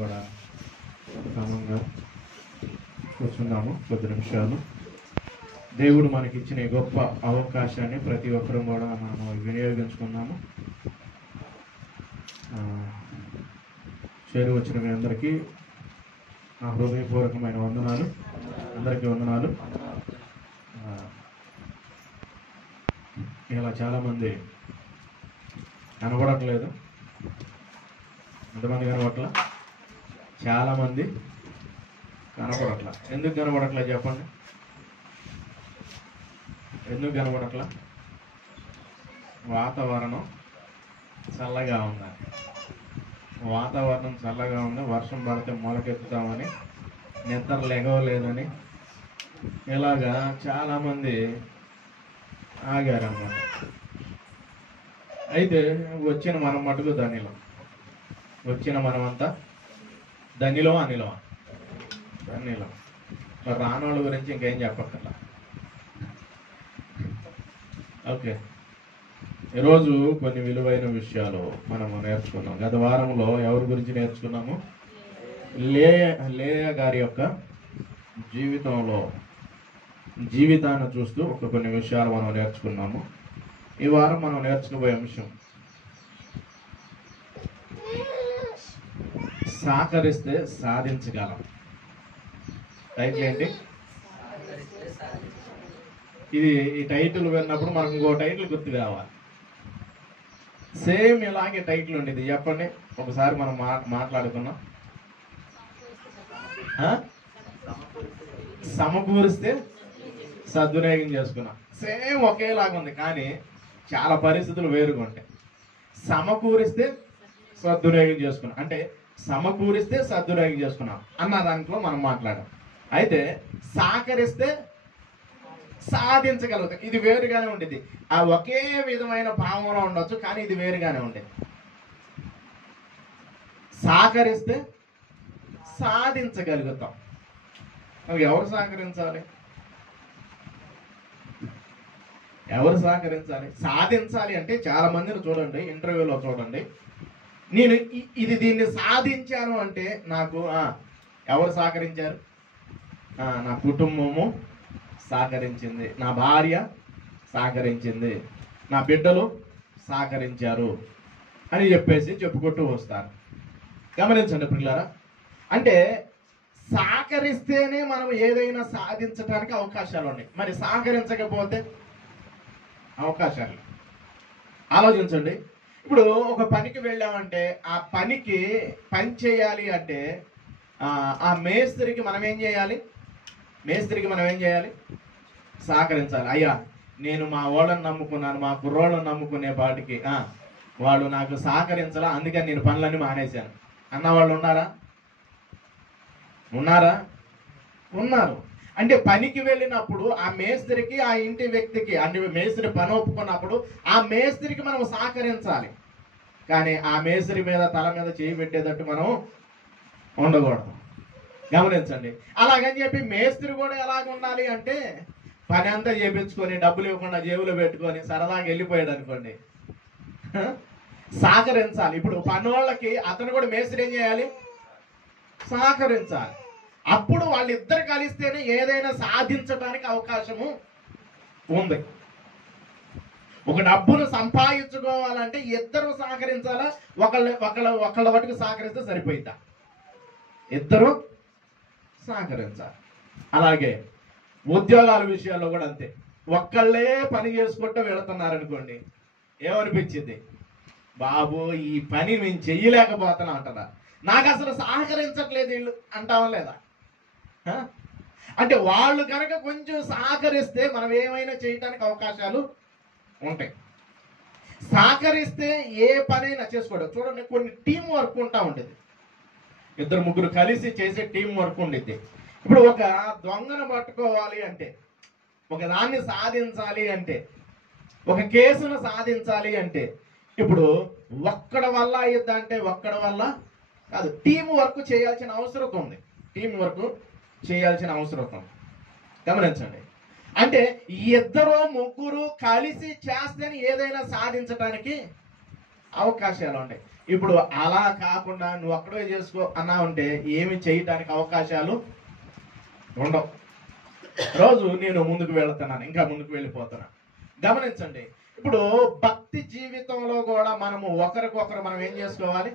కూడా క్రమంగా కూర్చున్నాము కొద్ది నిమిషాలు. దేవుడు మనకిచ్చిన ఈ గొప్ప అవకాశాన్ని ప్రతి ఒక్కరూ కూడా మనము వినియోగించుకున్నాము. చేరు వచ్చిన మీ అందరికీ నా హృదయపూర్వకమైన వందనాలు. అందరికీ వందనాలు. ఇలా చాలామంది కనబడట్లేదు. ఎంతమంది కనబడట్లా? చాలామంది కనబడట్లా. ఎందుకు కనబడట్లా చెప్పండి? ఎందుకు కనబడట్లా? వాతావరణం చల్లగా ఉంది. వాతావరణం చల్లగా ఉంది. వర్షం పడితే మొలకెత్తుతామని, నిద్ర లెగవలేదని ఇలాగా చాలామంది ఆగారన్నమాట. అయితే వచ్చిన మనం మటుకు ధనిలో, వచ్చిన మనమంతా ధనిలో అనిలో ధనిలో. మరి రానోళ్ళ గురించి ఇంకేం చెప్పక్కర్లా. ఓకే, ఈరోజు కొన్ని విలువైన విషయాలు మనము నేర్చుకున్నాం. గత వారంలో ఎవరి గురించి నేర్చుకున్నాము? లేయా గారి యొక్క జీవితాన్ని చూస్తూ కొన్ని విషయాలు మనం నేర్చుకున్నాము. ఈ వారం మనం నేర్చుకోబోయే అంశం సహకరిస్తే సాధించగలం. టైటిల్ ఏంటి? ఈ టైటిల్ విన్నప్పుడు మనకు ఇంకో టైటిల్ గుర్తు కావాలి. సేమ్ ఇలాగే టైటిల్ ఉండేది. చెప్పండి ఒకసారి మనం మాట్లాడుకున్నాం. సమకూరిస్తే సద్వినియోగం చేసుకున్నాం. సేమ్ ఒకేలాగా ఉంది, కానీ చాలా పరిస్థితులు వేరుగా ఉంటాయి. సమకూరిస్తే సద్వినియోగం చేసుకున్నాం అంటే సమకూరిస్తే సద్వినియోగం చేసుకున్నాం అన్న దాంట్లో మనం మాట్లాడాం. అయితే సహకరిస్తే సాధించగలుగుతాం. ఇది వేరుగానే ఉండేది. ఆ ఒకే విధమైన భావంలో ఉండొచ్చు, కానీ ఇది వేరుగానే ఉండేది. సహకరిస్తే సాధించగలుగుతాం. ఎవరు సహకరించాలి? ఎవరు సహకరించాలి? సాధించాలి అంటే చాలా మందిని చూడండి, ఇంటర్వ్యూలో చూడండి, నేను దీన్ని సాధించాను అంటే నాకు ఎవరు సహకరించారు? నా కుటుంబము సహకరించింది, నా భార్య సహకరించింది, నా బిడ్డలు సహకరించారు అని చెప్పేసి చెప్పుకుంటూ వస్తారు. గమనించండి పిల్లలారా, అంటే సహకరిస్తేనే మనం ఏదైనా సాధించడానికి అవకాశాలు ఉన్నాయి. మరి సహకరించకపోతే అవకాశాలు ఆలోచించండి. ఇప్పుడు ఒక పనికి వెళ్ళామంటే ఆ పనికి పని చేయాలి అంటే ఆ మేస్త్రికి మనం ఏం చేయాలి? సహకరించాలి. అయ్యా, నేను మా వాళ్ళని నమ్ముకున్నాను, మా కుర్రోళ్ళని నమ్ముకునే పాటికి వాళ్ళు నాకు సహకరించాలా, అందుకని నేను పనులన్నీ మానేశాను అన్నవాళ్ళు ఉన్నారా? ఉన్నారు. అంటే పనికి వెళ్ళినప్పుడు ఆ మేస్త్రికి, ఆ ఇంటి వ్యక్తికి, అంటే మేస్త్రి పని ఒప్పుకున్నప్పుడు ఆ మేస్త్రికి మనం సహకరించాలి. కానీ ఆ మేస్త్రి మీద తల మీద చేయి పెట్టేటట్టు మనం ఉండకూడదు. గమనించండి. అలాగని చెప్పి మేస్త్రి కూడా ఎలాగ ఉండాలి అంటే పని అంతా చేపించుకొని డబ్బులు ఇవ్వకుండా జేబులో పెట్టుకొని సరదాగా వెళ్ళిపోయాడు అనుకోండి, సహకరించాలి. ఇప్పుడు పనోళ్ళకి అతను కూడా మేస్త్రి ఏం చేయాలి? సహకరించాలి. అప్పుడు వాళ్ళిద్దరు కలిస్తేనే ఏదైనా సాధించడానికి అవకాశము ఉంది. ఒక డబ్బును సంపాదించుకోవాలంటే ఇద్దరు సహకరించాలా? ఒకళ్ళ వాటికి సహకరిస్తే సరిపోయిందా? ఇద్దరు సహకరించాలి. అలాగే ఉద్యోగాల విషయాల్లో కూడా అంతే. ఒక్కళ్ళే పని చేసుకుంటూ వెళుతున్నారనుకోండి, ఏమనిపించింది? బాబు, ఈ పని మేము చెయ్యలేకపోతున్నా అంటారా? నాకు అసలు సహకరించట్లేదు వీళ్ళు అంటావా లేదా? అంటే వాళ్ళు కనుక కొంచెం సహకరిస్తే మనం ఏమైనా చేయడానికి అవకాశాలు ఉంటాయి. సహకరిస్తే ఏ పనైనా చేసుకోవడం. చూడండి, కొన్ని టీం వర్క్ ఉంటా ఉండేది. ఇద్దరు ముగ్గురు కలిసి చేసే టీం వర్క్ ఉండేది. ఇప్పుడు ఒక దొంగను పట్టుకోవాలి అంటే, ఒక దాన్ని సాధించాలి అంటే, ఒక కేసును సాధించాలి అంటే, ఇప్పుడు ఒక్కడి వల్ల అయ్యిద్దంటే ఒక్కడి వల్ల కాదు. టీం వర్క్ చేయాల్సిన అవసరం ఉంది. గమనించండి. అంటే ఇద్దరు ముగ్గురు కలిసి చేస్తేనే ఏదైనా సాధించడానికి అవకాశాలు ఉంటాయి. ఇప్పుడు అలా కాకుండా నువ్వు అక్కడే చేసుకో అన్నా ఉంటే ఏమి చేయటానికి అవకాశాలు ఉండవు. రోజు నేను ముందుకు వెళుతున్నాను, ఇంకా ముందుకు వెళ్ళిపోతున్నాను. గమనించండి, ఇప్పుడు భక్తి జీవితంలో కూడా మనము ఒకరికొకరు మనం ఏం చేసుకోవాలి?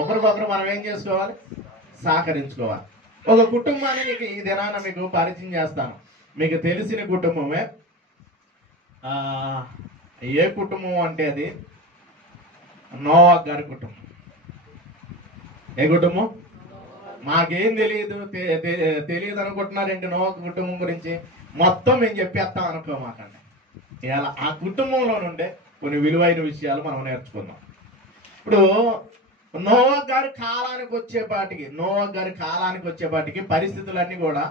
ఒకరికొకరు మనం ఏం చేసుకోవాలి? సహకరించుకోవాలి. ఒక కుటుంబాన్ని మీకు ఈ దినాన మీకు పరిచయం చేస్తాను. మీకు తెలిసిన కుటుంబమే. ఏ కుటుంబం అంటే అది నోవా గారి కుటుంబం. ఏ కుటుంబం? మాకేం తెలియదు తెలియదు అనుకుంటున్నారండి నోవా కుటుంబం గురించి. మొత్తం మేము చెప్పేస్తాం అనుకోమాకండి. ఇలా ఆ కుటుంబంలో నుండే కొన్ని విలువైన విషయాలు మనం నేర్చుకుందాం. ఇప్పుడు నోవా గారి కాలానికి వచ్చేపాటికి పరిస్థితులన్నీ కూడా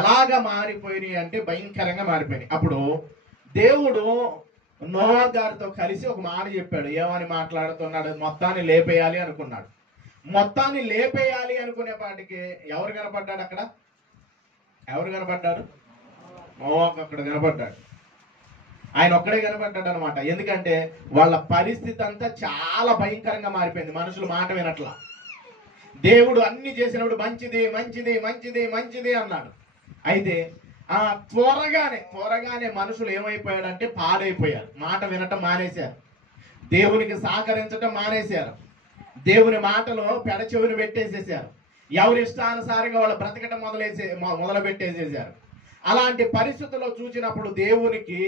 ఎలాగ మారిపోయినాయి అంటే భయంకరంగా మారిపోయినాయి. అప్పుడు దేవుడు నోవా గారితో కలిసి ఒక మాట చెప్పాడు. ఏమని మాట్లాడుతున్నాడు? మొత్తాన్ని లేపేయాలి అనుకున్నాడు. మొత్తాన్ని లేపేయాలి అనుకునేపాటికి ఎవరు కనపడ్డాడు అక్కడ? ఎవరు కనపడ్డారు? నోవాకు అక్కడ కనపడ్డాడు. ఆయన ఒక్కడే కనపడ్డాడు అనమాట. ఎందుకంటే వాళ్ళ పరిస్థితి అంతా చాలా భయంకరంగా మారిపోయింది. మనుషులు మాట వినట్లా. దేవుడు అన్ని చేసినప్పుడు మంచిది మంచిది మంచిది మంచిది అన్నాడు. అయితే త్వరగానే మనుషులు ఏమైపోయాడంటే పాడైపోయారు. మాట వినటం మానేశారు. దేవునికి సహకరించటం మానేశారు. దేవుని మాటలో పెడచెవిని పెట్టేసేసారు. ఎవరి ఇష్టానుసారంగా వాళ్ళు బ్రతకటం మొదలు పెట్టేసేసారు. అలాంటి పరిస్థితుల్లో చూసినప్పుడు దేవునికి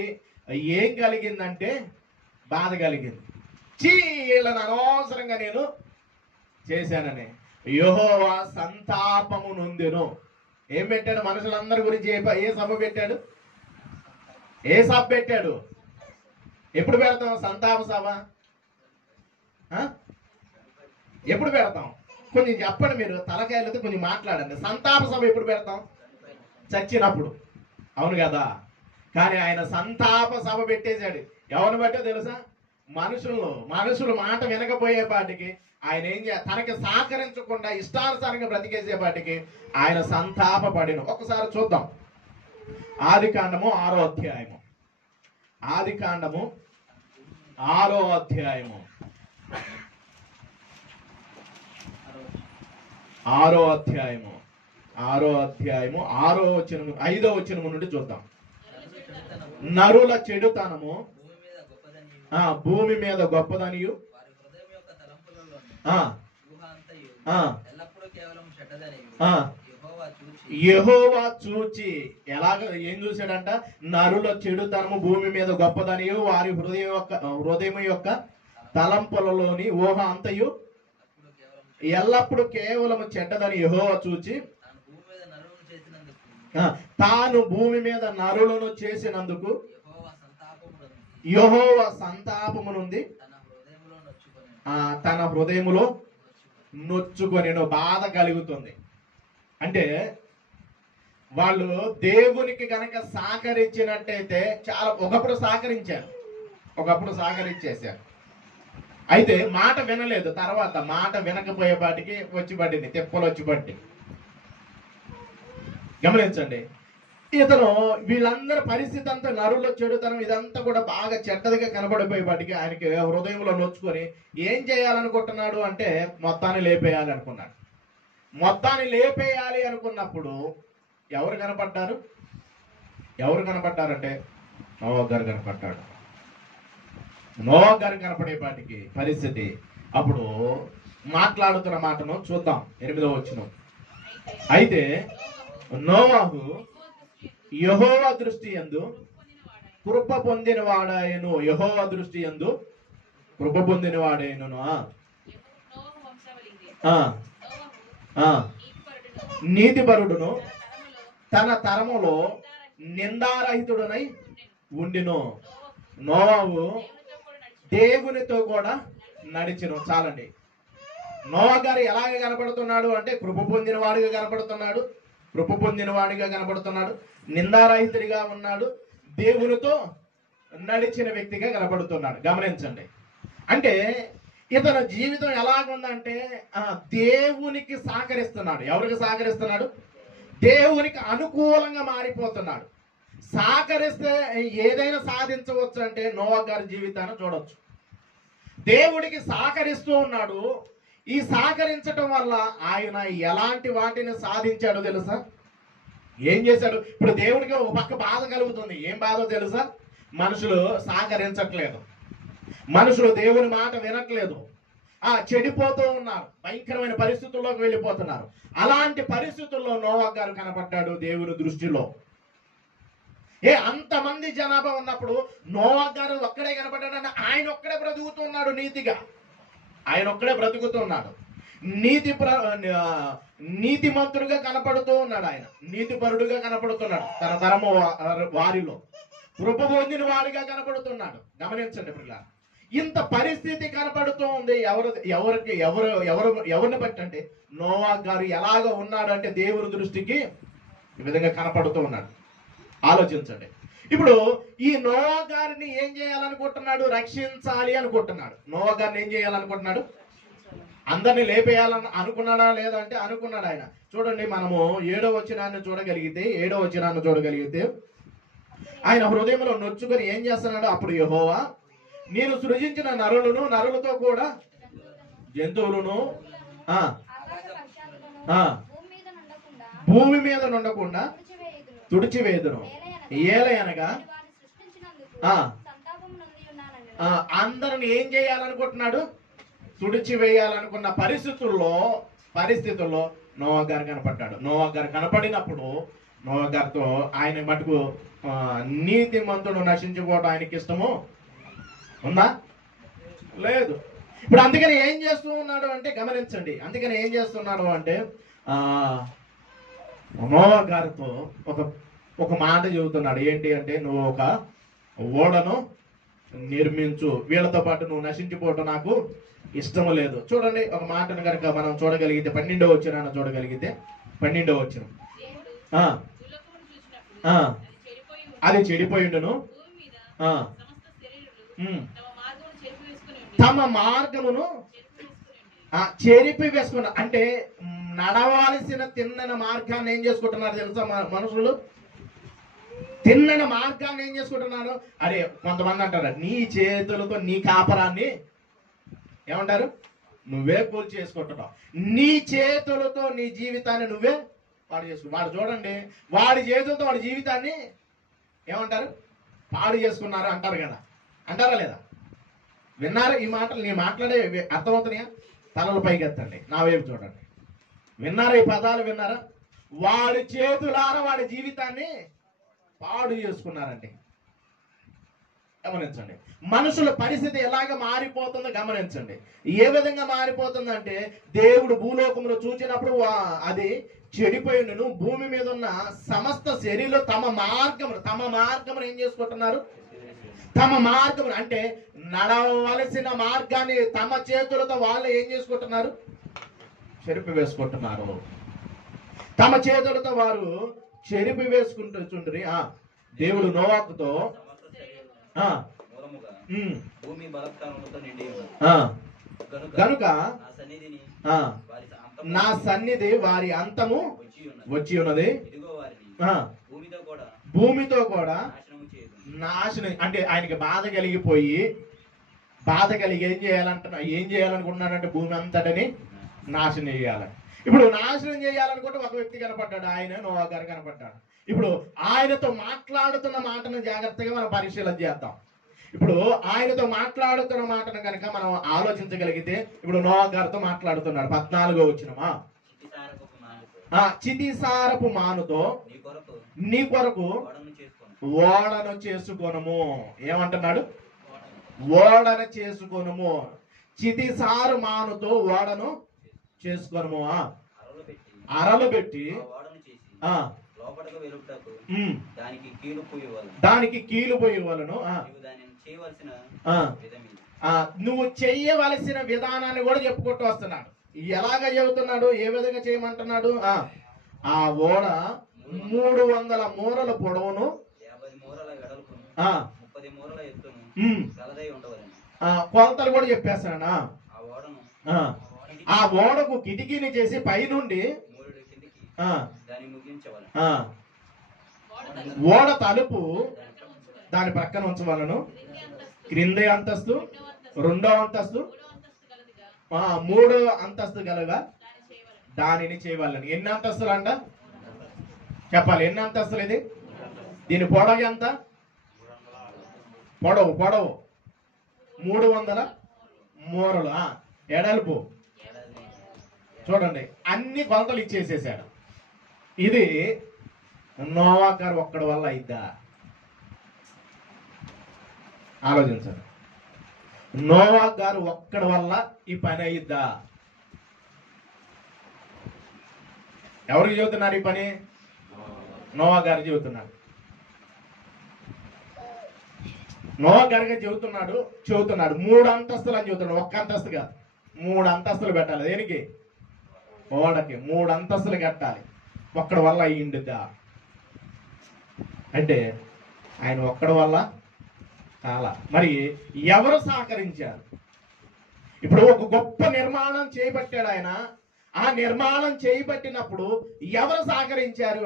ఏం కలిగిందంటే బాధ కలిగింది. వీళ్ళని అనవసరంగా నేను చేశానని యెహోవా సంతాపము నొందెను. ఏం పెట్టాడు? మనుషులందరి గురించి ఏ సభ పెట్టాడు? ఏ సభ పెట్టాడు? ఎప్పుడు పెడతాం సంతాప సభ? ఎప్పుడు పెడతాం? కొంచెం చెప్పండి మీరు. తలకాయలతో కొంచెం మాట్లాడండి. సంతాప సభ ఎప్పుడు పెడతాం? చచ్చినప్పుడు. అవును కదా? కానీ ఆయన సంతాప సభ పెట్టేశాడు. ఎవరిని బట్టో తెలుసా? మనుషులు మాట వినకపోయేపాటికి ఆయన తనకి సహకరించకుండా ఇష్టానుసారంగా బ్రతికేసేపాటికి ఆయన సంతాప పడిన. ఒకసారి చూద్దాం. ఆదికాండము 6వ అధ్యాయము. ఆదికాండము 6వ అధ్యాయము 6వ అధ్యాయము 5వ వచనము నుండి చూద్దాం. నరుల చెడుతనము భూమి మీద గొప్పదనియు యెహోవా చూచి ఏం చూశాడంట? నరుల చెడుతనము భూమి మీద గొప్పదనియు వారి హృదయం యొక్క తలంపులలోని ఊహ అంతయు ఎల్లప్పుడు కేవలం చెడ్డదని యెహోవా చూచి తాను భూమి మీద నరులను చేసినందుకు యెహోవా సంతాపము నుండి తన హృదయములో నొచ్చుకొనెను. బాధ కలుగుతుంది. అంటే వాళ్ళు దేవునికి కనుక సహకరించినట్టయితే ఒకప్పుడు సహకరించేశారు. అయితే మాట వినలేదు. తర్వాత మాట వినకపోయేపాటికి వచ్చి పడింది, తెప్పలు వచ్చి పట్టి. గమనించండి, వీళ్ళందరి పరిస్థితి అంతా నరుల చెడుతనం ఇదంతా కూడా బాగా చెడ్డదిగా కనబడిపోయేపాటికి ఆయనకి హృదయంలో నొచ్చుకొని ఏం చేయాలనుకుంటున్నాడు అంటే మొత్తాన్ని లేపేయాలి అనుకున్నాడు. మొత్తాన్ని లేపేయాలి అనుకున్నప్పుడు ఎవరు కనపడ్డారంటే నోవా గారు కనపడ్డాడు. నోవా గారు కనపడేపాటికి పరిస్థితి అప్పుడు మాట్లాడుతున్న మాటను చూద్దాం. 8వ వచనం. అయితే నోవాహు యెహోవా దృష్టి యందు కృప పొందినవాడాయను. యెహోవా దృష్టి యందు కృప పొందినవాడాయను. నీతిపరుడును తన తరములో నిందారహితుడునై ఉండిను. నోవాహు దేవునితో కూడా నడిచెను. చాలండి. నోవా గారు ఎలాగ కనపడుతున్నాడు అంటే కృప పొందినవాడిగా కనపడుతున్నాడు. నిందారహితుడిగా ఉన్నాడు. దేవునితో నడిచిన వ్యక్తిగా కనపడుతున్నాడు. గమనించండి. అంటే ఇతని జీవితం ఎలాగుందంటే దేవునికి సహకరిస్తున్నాడు. ఎవరికి సహకరిస్తున్నాడు? దేవునికి అనుకూలంగా మారిపోతున్నాడు. సహకరిస్తే ఏదైనా సాధించవచ్చు అంటే నోవా గారి జీవితాన్ని చూడవచ్చు. దేవుడికి సహకరిస్తూ ఉన్నాడు. ఈ సహకరించటం వల్ల ఆయన ఎలాంటి వాటిని సాధించాడో తెలుసా? ఏం చేశాడు? ఇప్పుడు దేవుడికి ఒక పక్క బాధ కలుగుతుంది. ఏం బాధో తెలుసా? మనుషులు సహకరించట్లేదు, మనుషులు దేవుని మాట వినట్లేదు, చెడిపోతూ ఉన్నారు, భయంకరమైన పరిస్థితుల్లోకి వెళ్ళిపోతున్నారు. అలాంటి పరిస్థితుల్లో నోవా గారు కనపడ్డాడు దేవుని దృష్టిలో. అంతమంది జనాభా ఉన్నప్పుడు నోవా గారు ఒక్కడే కనపడ్డాడని ఆయన ఒక్కడే బ్రతుకుతున్నాడు నీతిగా. ఆయన ఒక్కడే బ్రతుకుతున్నాడు, నీతిమంతుడుగా కనపడుతూ ఉన్నాడు. ఆయన నీతిపరుడుగా కనపడుతున్నాడు. తన తరము వారిలో కృప పొందిన వాడిగా కనపడుతున్నాడు. గమనించండి పిల్లలు, ఇంత పరిస్థితి కనపడుతూ ఉంది. ఎవరిని బట్టి అంటే నోవా గారు ఎలాగ ఉన్నాడు అంటే దేవుని దృష్టికి ఈ విధంగా కనపడుతూ ఉన్నాడు. ఆలోచించండి. ఇప్పుడు ఈ నోవా గారిని ఏం చేయాలనుకుంటున్నాడు? రక్షించాలి అనుకుంటున్నాడు. నోవా గారిని ఏం చేయాలనుకుంటున్నాడు? అందరినీ లేపేయాలని అనుకున్నాడా లేదా అంటే అనుకున్నాడు ఆయన. చూడండి, మనము 7వ వచనాన్ని చూడగలిగితే ఆయన హృదయంలో నొచ్చుకొని ఏం చేస్తున్నాడు? అప్పుడు యెహోవా, నేను సృజించిన నరులతో కూడా జంతువులను భూమి మీద నుండకుండా తుడిచివేదును. ఏలయనగా అందరిని ఏం చేయాలనుకుంటున్నాడు? తుడిచివేయాలనుకున్న పరిస్థితుల్లో నోవా గారు కనపడ్డాడు. నోవా గారు కనపడినప్పుడు నోవా గారితో ఆయన మటుకు నీతిమంతుడు నశించుకోవడం ఆయనకి ఇష్టము ఉందా? లేదు. ఇప్పుడు అందుకని ఏం చేస్తూ ఉన్నాడు అంటే గమనించండి. అందుకని ఏం చేస్తున్నాడు అంటే నోవా గారితో ఒక మాట చెబుతున్నాడు. ఏంటి అంటే, నువ్వు ఒక ఓడను నిర్మించు, వీళ్ళతో పాటు నువ్వు నశించిపోవటం నాకు ఇష్టము లేదు. చూడండి, ఒక మాటను కనుక మనం చూడగలిగితే 12వ వచనాన్ని చూడగలిగితే 12వ వచనం, అది చెడిపోయిండును, తమ మార్గమును చెరిపి వేసుకున్నా. అంటే నడవాల్సిన తిన్నన మార్గాన్ని ఏం చేసుకుంటున్నారు తెలుసా? మనుషులు తిన్నన మార్గాన్ని ఏం చేసుకుంటున్నారు? అరే, కొంతమంది అంటారు, నీ చేతులతో నీ కాపరాన్ని ఏమంటారు? నువ్వే కూల్చి చేసుకుంటున్నావు. నీ చేతులతో నీ జీవితాన్ని నువ్వే పాడు చేసుకున్నావు. వాడు చూడండి, వాడి చేతులతో వాడి జీవితాన్ని ఏమంటారు? పాడు చేసుకున్నారు అంటారు కదా. అంటారా లేదా? విన్నారా ఈ మాటలు? నీ మాట్లాడే అర్థమవుతున్నాయా? తలలు పైకి ఎత్తండి, నా వైపు చూడండి. విన్నారా ఈ పదాలు? విన్నారా? వాడి చేతులారా వాడి జీవితాన్ని పాడు చేసుకున్నారండి. గమనించండి, మనుషుల పరిస్థితి ఎలాగ మారిపోతుందో గమనించండి. ఏ విధంగా మారిపోతుందంటే, దేవుడు భూలోకంలో చూచినప్పుడు అది చెడిపోయినను భూమి మీద ఉన్న సమస్త శరీరం తమ మార్గమును ఏం చేసుకుంటున్నారు? తమ మార్గమును అంటే నడవలసిన మార్గాన్ని తమ చేతులతో వాళ్ళు ఏం చేసుకుంటున్నారు? చెరిపి వేసుకుంటున్నారు. తమ చేతులతో వారు చెరిపి వేసుకుంటుండ్రి. దేవుడు నోవాకుతో గనుక నా సన్నిధి వారి అంతము వచ్చి ఉన్నది, భూమితో కూడా నాశనం. అంటే ఆయనకి బాధ కలిగి ఏం చేయాలనుకుంటున్నాడంటే భూమి అంతటిని నాశనం చేయాలని. ఇప్పుడు నాశనం చేయాలనుకుంటే ఒక వ్యక్తి కనపడ్డాడు, ఆయన నోవా గారు కనపడ్డాడు. ఇప్పుడు ఆయనతో మాట్లాడుతున్న మాటను జాగ్రత్తగా మనం పరిశీలన చేద్దాం. ఇప్పుడు ఆయనతో మాట్లాడుతున్న మాటను కనుక మనం ఆలోచించగలిగితే, ఇప్పుడు నోవా గారితో మాట్లాడుతున్నాడు. 14వ వచనమా, చితిసారపు మానుతో నీ కొరకు ఓడను చేసుకొనుము. ఏమంటున్నాడు? ఓడను చేసుకొనుము. చితిసారు మానుతో ఓడను చేసుకొనుము. అరలు పెట్టి దానికి కీలు పోయేవాళ్ళను. నువ్వు చెయ్యవలసిన విధానాన్ని కూడా చెప్పుకుంటూ వస్తున్నాడు. ఎలాగ చెబుతున్నాడు? ఏ విధంగా చేయమంటున్నాడు? ఆ ఓడ 300 మూరల పొడవును, 30 మూరల ఎత్తును కొలతలు కూడా చెప్పేస్తాడు. ఆ ఓడకు కిటికీని చేసి పైనుండి ఓడ తలుపు దాని ప్రక్కన ఉంచవలను, క్రింద అంతస్తు రెండో అంతస్తు, మూడో అంతస్తు కలగా దానిని చేయవాలని. ఎన్ని అంతస్తులు అంట చెప్పాలి? ఎన్ని అంతస్తులు ఇది? దీని పొడవు ఎంత? పొడవు 300 మూరలు. ఎడల్పు చూడండి, అన్ని కొలతలు ఇచ్చేసేసాడు. ఇది నోవా గారు ఒక్కడి వల్ల అయిద్దా? ఆలోచించండి. నోవా గారు ఒక్కడి వల్ల ఈ పని అయిద్దా? ఎవరికి చెబుతున్నారు ఈ పని? నోవా గారు చెబుతున్నాడు. నోవా గారికి చెబుతున్నాడు. 3 అంతస్తులు అని చెబుతున్నాడు. ఒక్క అంతస్తు కాదు, 3 అంతస్తులు పెట్టాలి. దేనికి? ఓడకి 3 అంతస్తులు కట్టాలి. ఒక్కడి వల్ల అయ్యిందిదా అంటే ఆయన ఒక్కడి వల్ల చాలా. మరి ఎవరు సహకరించారు? ఇప్పుడు ఒక గొప్ప నిర్మాణం చేయబట్టాడు ఆయన. ఆ నిర్మాణం చేయబట్టినప్పుడు ఎవరు సహకరించారు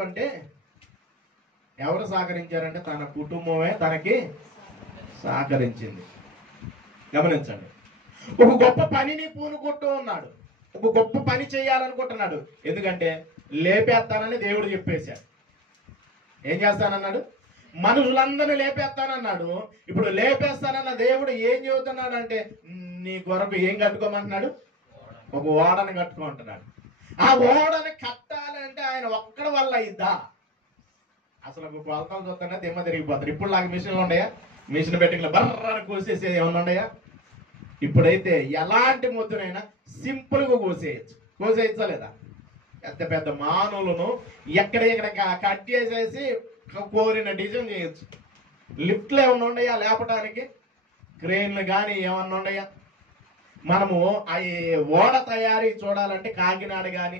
అంటే తన కుటుంబమే తనకి సహకరించింది. గమనించండి. ఒక గొప్ప పనిని పూనుకుంటూ ఉన్నాడు. ఒక గొప్ప పని చేయాలనుకుంటున్నాడు. ఎందుకంటే లేపేస్తానని దేవుడు చెప్పేశాడు. ఏం చేస్తానన్నాడు? మనుషులందరినీ లేపేస్తానన్నాడు. ఇప్పుడు లేపేస్తానన్న దేవుడు ఏం చెబుతున్నాడు అంటే నీ కొరకు ఏం కట్టుకోమంటున్నాడు? ఒక ఓడని కట్టుకోమంటున్నాడు. ఆ ఓడని కట్టాలంటే ఆయన ఒక్కడి వల్ల అయిద్దా? అసలు ఒక కొలతలు చూస్తున్నా దిమ్మ తిరిగిపోతారు. ఇప్పుడు లాగా మిషన్లు ఉన్నాయా? మిషన్ పెట్టుకుని బర్రని కోసేసేది ఏమన్నా ఉన్నాయా? ఇప్పుడైతే ఎలాంటి ముద్దునైనా సింపుల్ గా కోసేయచ్చా లేదా? పెద్ద పెద్ద మానులను ఎక్కడ కట్ చేసేసి కోరిన డిజైన్ చేయొచ్చు. లిఫ్ట్లు ఏమన్నా ఉన్నాయా లేపడానికి? క్రెయిన్లు కానీ ఏమన్నా ఉన్నాయా? మనము అవి ఓడ తయారీ చూడాలంటే కాకినాడ కానీ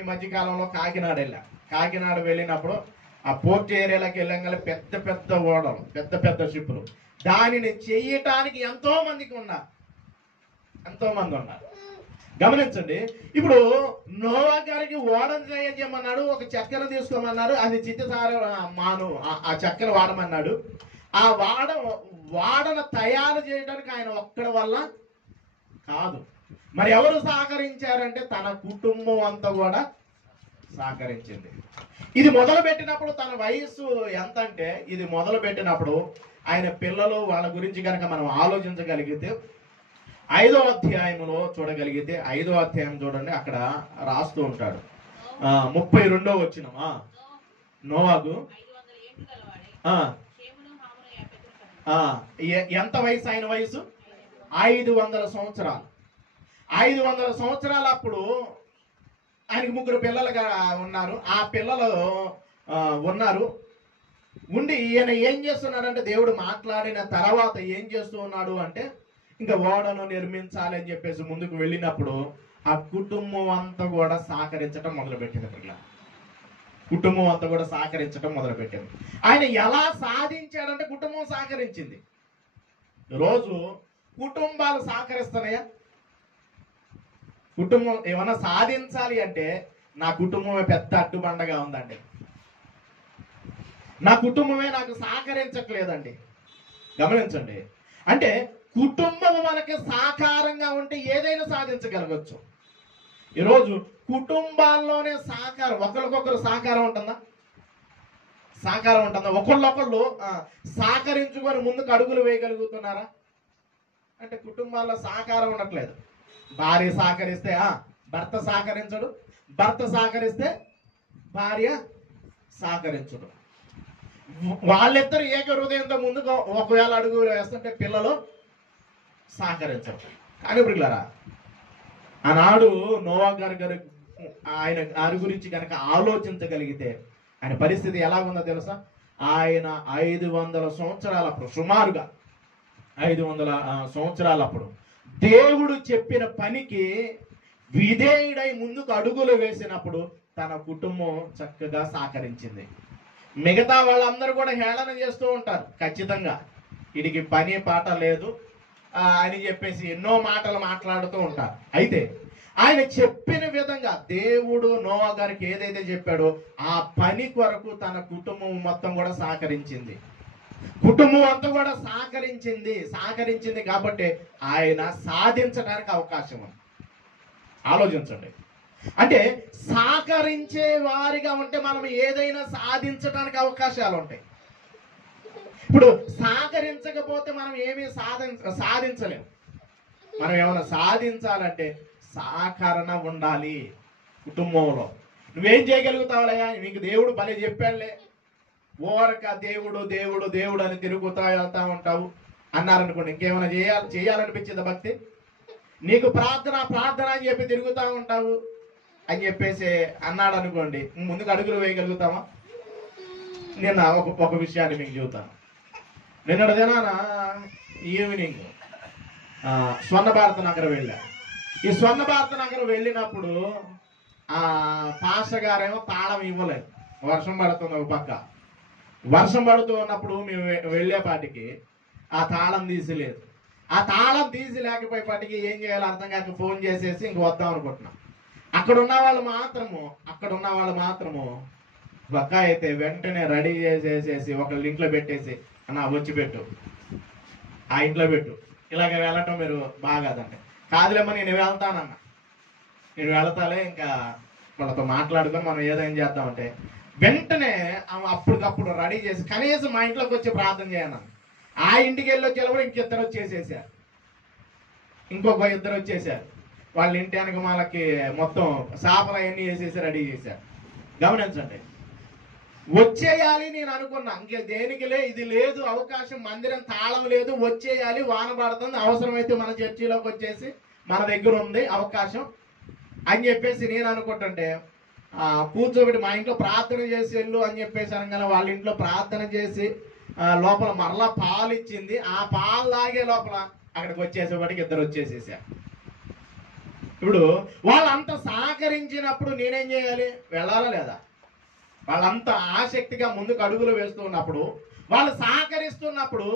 ఈ మధ్యకాలంలో కాకినాడ వెళ్ళాం. కాకినాడ వెళ్ళినప్పుడు ఆ పోర్ట్ ఏరియాలోకి వెళ్ళంగానే పెద్ద పెద్ద ఓడలు, పెద్ద పెద్ద షిప్పులు. దానిని చేయటానికి ఎంతో మంది ఉన్నారు. గమనించండి. ఇప్పుడు నోవా గారికి ఓడను చేయమన్నాడు. ఒక చెక్కను తీసుకోమన్నారు. అది చిత్తసార మాను ఆ చెక్కను వాడమన్నాడు. ఆ వాడను తయారు చేయడానికి ఆయన ఒక్కడి వల్ల కాదు. మరి ఎవరు సహకరించారంటే తన కుటుంబం అంతా కూడా సహకరించింది. ఇది మొదలు పెట్టినప్పుడు తన వయస్సు ఎంత అంటే ఇది మొదలు పెట్టినప్పుడు ఆయన పిల్లలు వాళ్ళ గురించి కనుక మనం ఆలోచించగలిగితే 5వ అధ్యాయంలో చూడగలిగితే 5వ అధ్యాయం చూడండి. అక్కడ రాస్తూ ఉంటాడు 32వ వచనం. నోవాకు ఎంత వయసు? ఆయన వయసు 500 సంవత్సరాలు. 500 సంవత్సరాలు అప్పుడు ఆయనకి 3 పిల్లలుగా ఉన్నారు. ఆ పిల్లలు ఉన్నారు. ఉండి ఈయన ఏం చేస్తున్నాడంటే దేవుడు మాట్లాడిన తర్వాత ఏం చేస్తూ ఉన్నాడు అంటే ఇంకా ఓడను నిర్మించాలి అని చెప్పేసి ముందుకు వెళ్ళినప్పుడు ఆ కుటుంబం అంతా కూడా సహకరించడం మొదలుపెట్టింది. కుటుంబం అంతా కూడా సహకరించడం మొదలుపెట్టింది. ఆయన ఎలా సాధించాడంటే కుటుంబం సహకరించింది. రోజు కుటుంబాలు సహకరిస్తున్నాయా? కుటుంబం ఏమన్నా సాధించాలి అంటే నా కుటుంబమే పెద్ద అడ్డుబండగా ఉందండి. నా కుటుంబమే నాకు సహకరించట్లేదండి. గమనించండి. అంటే కుటుంబం మనకి సహకారంగా ఉంటే ఏదైనా సాధించగలగచ్చు. ఈరోజు కుటుంబాల్లోనే సహకారం, ఒకరికొకరు సహకారం ఉంటుందా? ఒకళ్ళొకళ్ళు సహకరించుకొని ముందుకు అడుగులు వేయగలుగుతున్నారా అంటే కుటుంబాల్లో సహకారం ఉండట్లేదు. భార్య సహకరిస్తే భర్త సహకరించడు, భర్త సహకరిస్తే భార్య సహకరించడు. వాళ్ళిద్దరు ఏక హృదయంతో ముందుకు ఒకవేళ అడుగు వేస్తుంటే పిల్లలు సహకరించరు. కానీ పిల్లరా, ఆనాడు నోవా గారి ఆయన గారి గురించి కనుక ఆలోచించగలిగితే ఆయన పరిస్థితి ఎలా ఉందో తెలుసా? ఆయన 500 సంవత్సరాలప్పుడు, సుమారుగా 500 సంవత్సరాలప్పుడు దేవుడు చెప్పిన పనికి విధేయుడై ముందుకు అడుగులు వేసినప్పుడు తన కుటుంబం చక్కగా సహకరించింది. మిగతా వాళ్ళందరూ కూడా హేళన చేస్తూ ఉంటారు. ఖచ్చితంగా వీడికి పని పాట లేదు అని చెప్పేసి ఎన్నో మాటలు మాట్లాడుతూ ఉంటారు. అయితే ఆయన చెప్పిన విధంగా దేవుడు నోవా గారికి ఏదైతే చెప్పాడో ఆ పని కొరకు తన కుటుంబం మొత్తం కూడా సహకరించింది. కుటుంబం అంతా కూడా సహకరించింది కాబట్టి ఆయన సాధించడానికి అవకాశం ఉంది. ఆలోచించండి. అంటే సహకరించే వారిగా ఉంటే మనం ఏదైనా సాధించడానికి అవకాశాలు ఉంటాయి. ఇప్పుడు సహకరించకపోతే మనం ఏమీ సాధించలేము. మనం ఏమైనా సాధించాలంటే సహకరణ ఉండాలి కుటుంబంలో. నువ్వేం చేయగలుగుతావులయ్యా, నీకు దేవుడు భలే చెప్పాడులే, ఓరక దేవుడు దేవుడు దేవుడు అని తిరుగుతా వెళ్తా ఉంటావు అన్నారనుకోండి, ఇంకేమైనా చేయాలనిపించింది భక్తి? నీకు ప్రార్థన అని చెప్పి తిరుగుతా ఉంటావు అని చెప్పేసి అన్నాడు అనుకోండి, ముందుకు అడుగులు వేయగలుగుతామా? నేను ఒక విషయాన్ని మీకు చెబుతాను. నిన్నటి దినాన ఈవినింగ్ స్వర్ణ భారత నగరం వెళ్ళా. ఈ స్వర్ణ భారత నగరం వెళ్ళినప్పుడు పాస్టర్ గారేమో తాళం ఇవ్వలేదు. వర్షం పడుతుంది, ఒక పక్క వర్షం పడుతూ ఉన్నప్పుడు మేము వెళ్ళేపాటికి ఆ తాళం తీసిలేదు. ఆ తాళం తీసి లేకపోయేపాటికి ఏం చేయాలో అర్థం కాక ఫోన్ చేసేసి ఇంక వద్దాం అనుకుంటున్నాం. అక్కడ ఉన్న వాళ్ళు మాత్రము ఒక్క అయితే వెంటనే రెడీ చేసేసి ఒకళ్ళ ఇంట్లో పెట్టేసి, అన్న వచ్చి పెట్టు, ఆ ఇంట్లో పెట్టు, ఇలాగ వెళ్ళటం మీరు బాగాదండి. కాదులేమో నేను వెళ్తానన్నా, నేను వెళతాలే, ఇంకా వాళ్ళతో మాట్లాడుకొని మనం ఏదైనా చేద్దామంటే వెంటనే అప్పటికప్పుడు రెడీ చేసి కనీసం మా ఇంట్లోకి వచ్చి ప్రార్థన చేయను. ఆ ఇంటికి వెళ్ళి వచ్చేటప్పుడు ఇంకిద్దరు వచ్చేసేసారు, ఇంకొక ఇద్దరు వచ్చేసారు. వాళ్ళ ఇంటి వెనక వాళ్ళకి మొత్తం సాపలు అవన్నీ వేసేసి రెడీ చేశారు. గమనించండి, వచ్చేయాలి నేను అనుకున్నా, ఇంకే దేనికి ఇది లేదు అవకాశం, మందిరం తాళం లేదు, వచ్చేయాలి, వాన పడుతుంది, అవసరమైతే మన చర్చిలోకి వచ్చేసి మన దగ్గర ఉంది అవకాశం అని చెప్పేసి నేను అనుకుంటుంటే కూర్చోబెట్టి మా ఇంట్లో ప్రార్థన చేసి వెళ్ళు అని చెప్పేసి అనగానే వాళ్ళ ఇంట్లో ప్రార్థన చేసి లోపల మరలా పాలు ఇచ్చింది. ఆ పాలు తాగే లోపల అక్కడికి వచ్చేసేపటికి ఇద్దరు వచ్చేసేసారు. ఇప్పుడు వాళ్ళంతా సహకరించినప్పుడు నేనేం చేయాలి? వెళ్ళాలా లేదా? వాళ్ళంతా ఆసక్తిగా ముందుకు అడుగులు వేస్తూ ఉన్నప్పుడు, వాళ్ళు సహకరిస్తున్నప్పుడు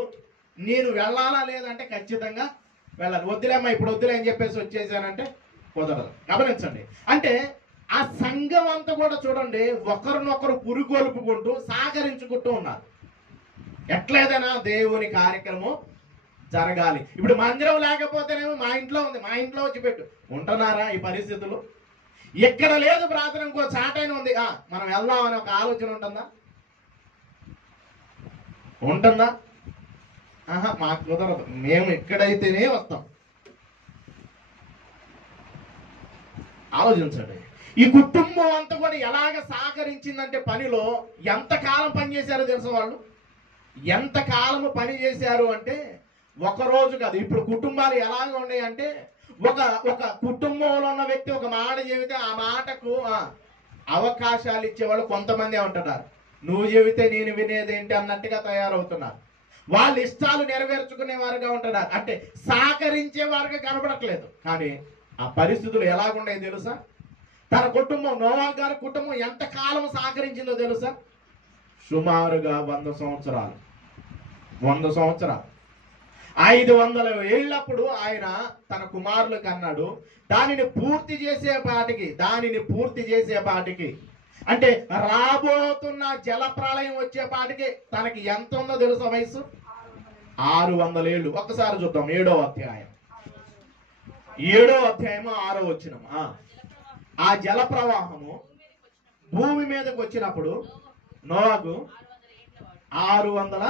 నేను వెళ్ళాలా లేదంటే ఖచ్చితంగా వెళ్ళాలి. వద్దులేమ్మా ఇప్పుడు వద్దులే అని చెప్పేసి వచ్చేసానంటే కుదరదు. గమనించండి, అంటే ఆ సంఘం అంతా కూడా చూడండి ఒకరినొకరు పురుగొలుపుకుంటూ సహకరించుకుంటూ ఉన్నారు. ఎట్లేదైనా దేవుని కార్యక్రమం జరగాలి. ఇప్పుడు మందిరం లేకపోతేనేమో మా ఇంట్లో ఉంది, మా ఇంట్లో వచ్చి పెట్టు. ఉంటున్నారా ఈ పరిస్థితులు? ఎక్కడ లేదు ప్రార్థన, ఇంకో చాటైన ఉంది, మనం వెళ్దామని ఒక ఆలోచన ఉంటుందా? మాకు కుదరదు, మేము ఎక్కడైతేనే వస్తాం. ఆలోచించండి, ఈ కుటుంబం అంతా కూడా ఎలాగ సహకరించిందంటే పనిలో ఎంతకాలం పనిచేశారో తెలుసు వాళ్ళు. ఎంతకాలము పని చేశారు అంటే ఒకరోజు కాదు. ఇప్పుడు కుటుంబాలు ఎలాగ ఉన్నాయి అంటే ఒక కుటుంబంలో ఉన్న వ్యక్తి ఒక మాట చెబితే ఆ మాటకు అవకాశాలు ఇచ్చేవాళ్ళు కొంతమంది ఉంటున్నారు. నువ్వు చెబితే నేను వినేదేంటి అన్నట్టుగా తయారవుతున్నారు. వాళ్ళ ఇష్టాలు నెరవేర్చుకునే వారుగా ఉంటున్నారు. అంటే సహకరించే వారుగా కనబడట్లేదు. కానీ ఆ పరిస్థితులు ఎలాగున్నాయి తెలుసా? తన కుటుంబం, నోవా గారి కుటుంబం ఎంతకాలం సహకరించిందో తెలుసా? సుమారుగా 100 సంవత్సరాలు. 500 ఏళ్ళప్పుడు ఆయన తన కుమారులకు అన్నాడు. దానిని పూర్తి చేసేపాటికి అంటే రాబోతున్న జల ప్రళయం వచ్చేపాటికి తనకి ఎంత ఉందో తెలుసా వయసు? 600 ఏళ్ళు. ఒక్కసారి చూద్దాం 7వ అధ్యాయం 6వ వచనం. ఆ జల ప్రవాహము భూమి మీదకి వచ్చినప్పుడు నోవాకు 600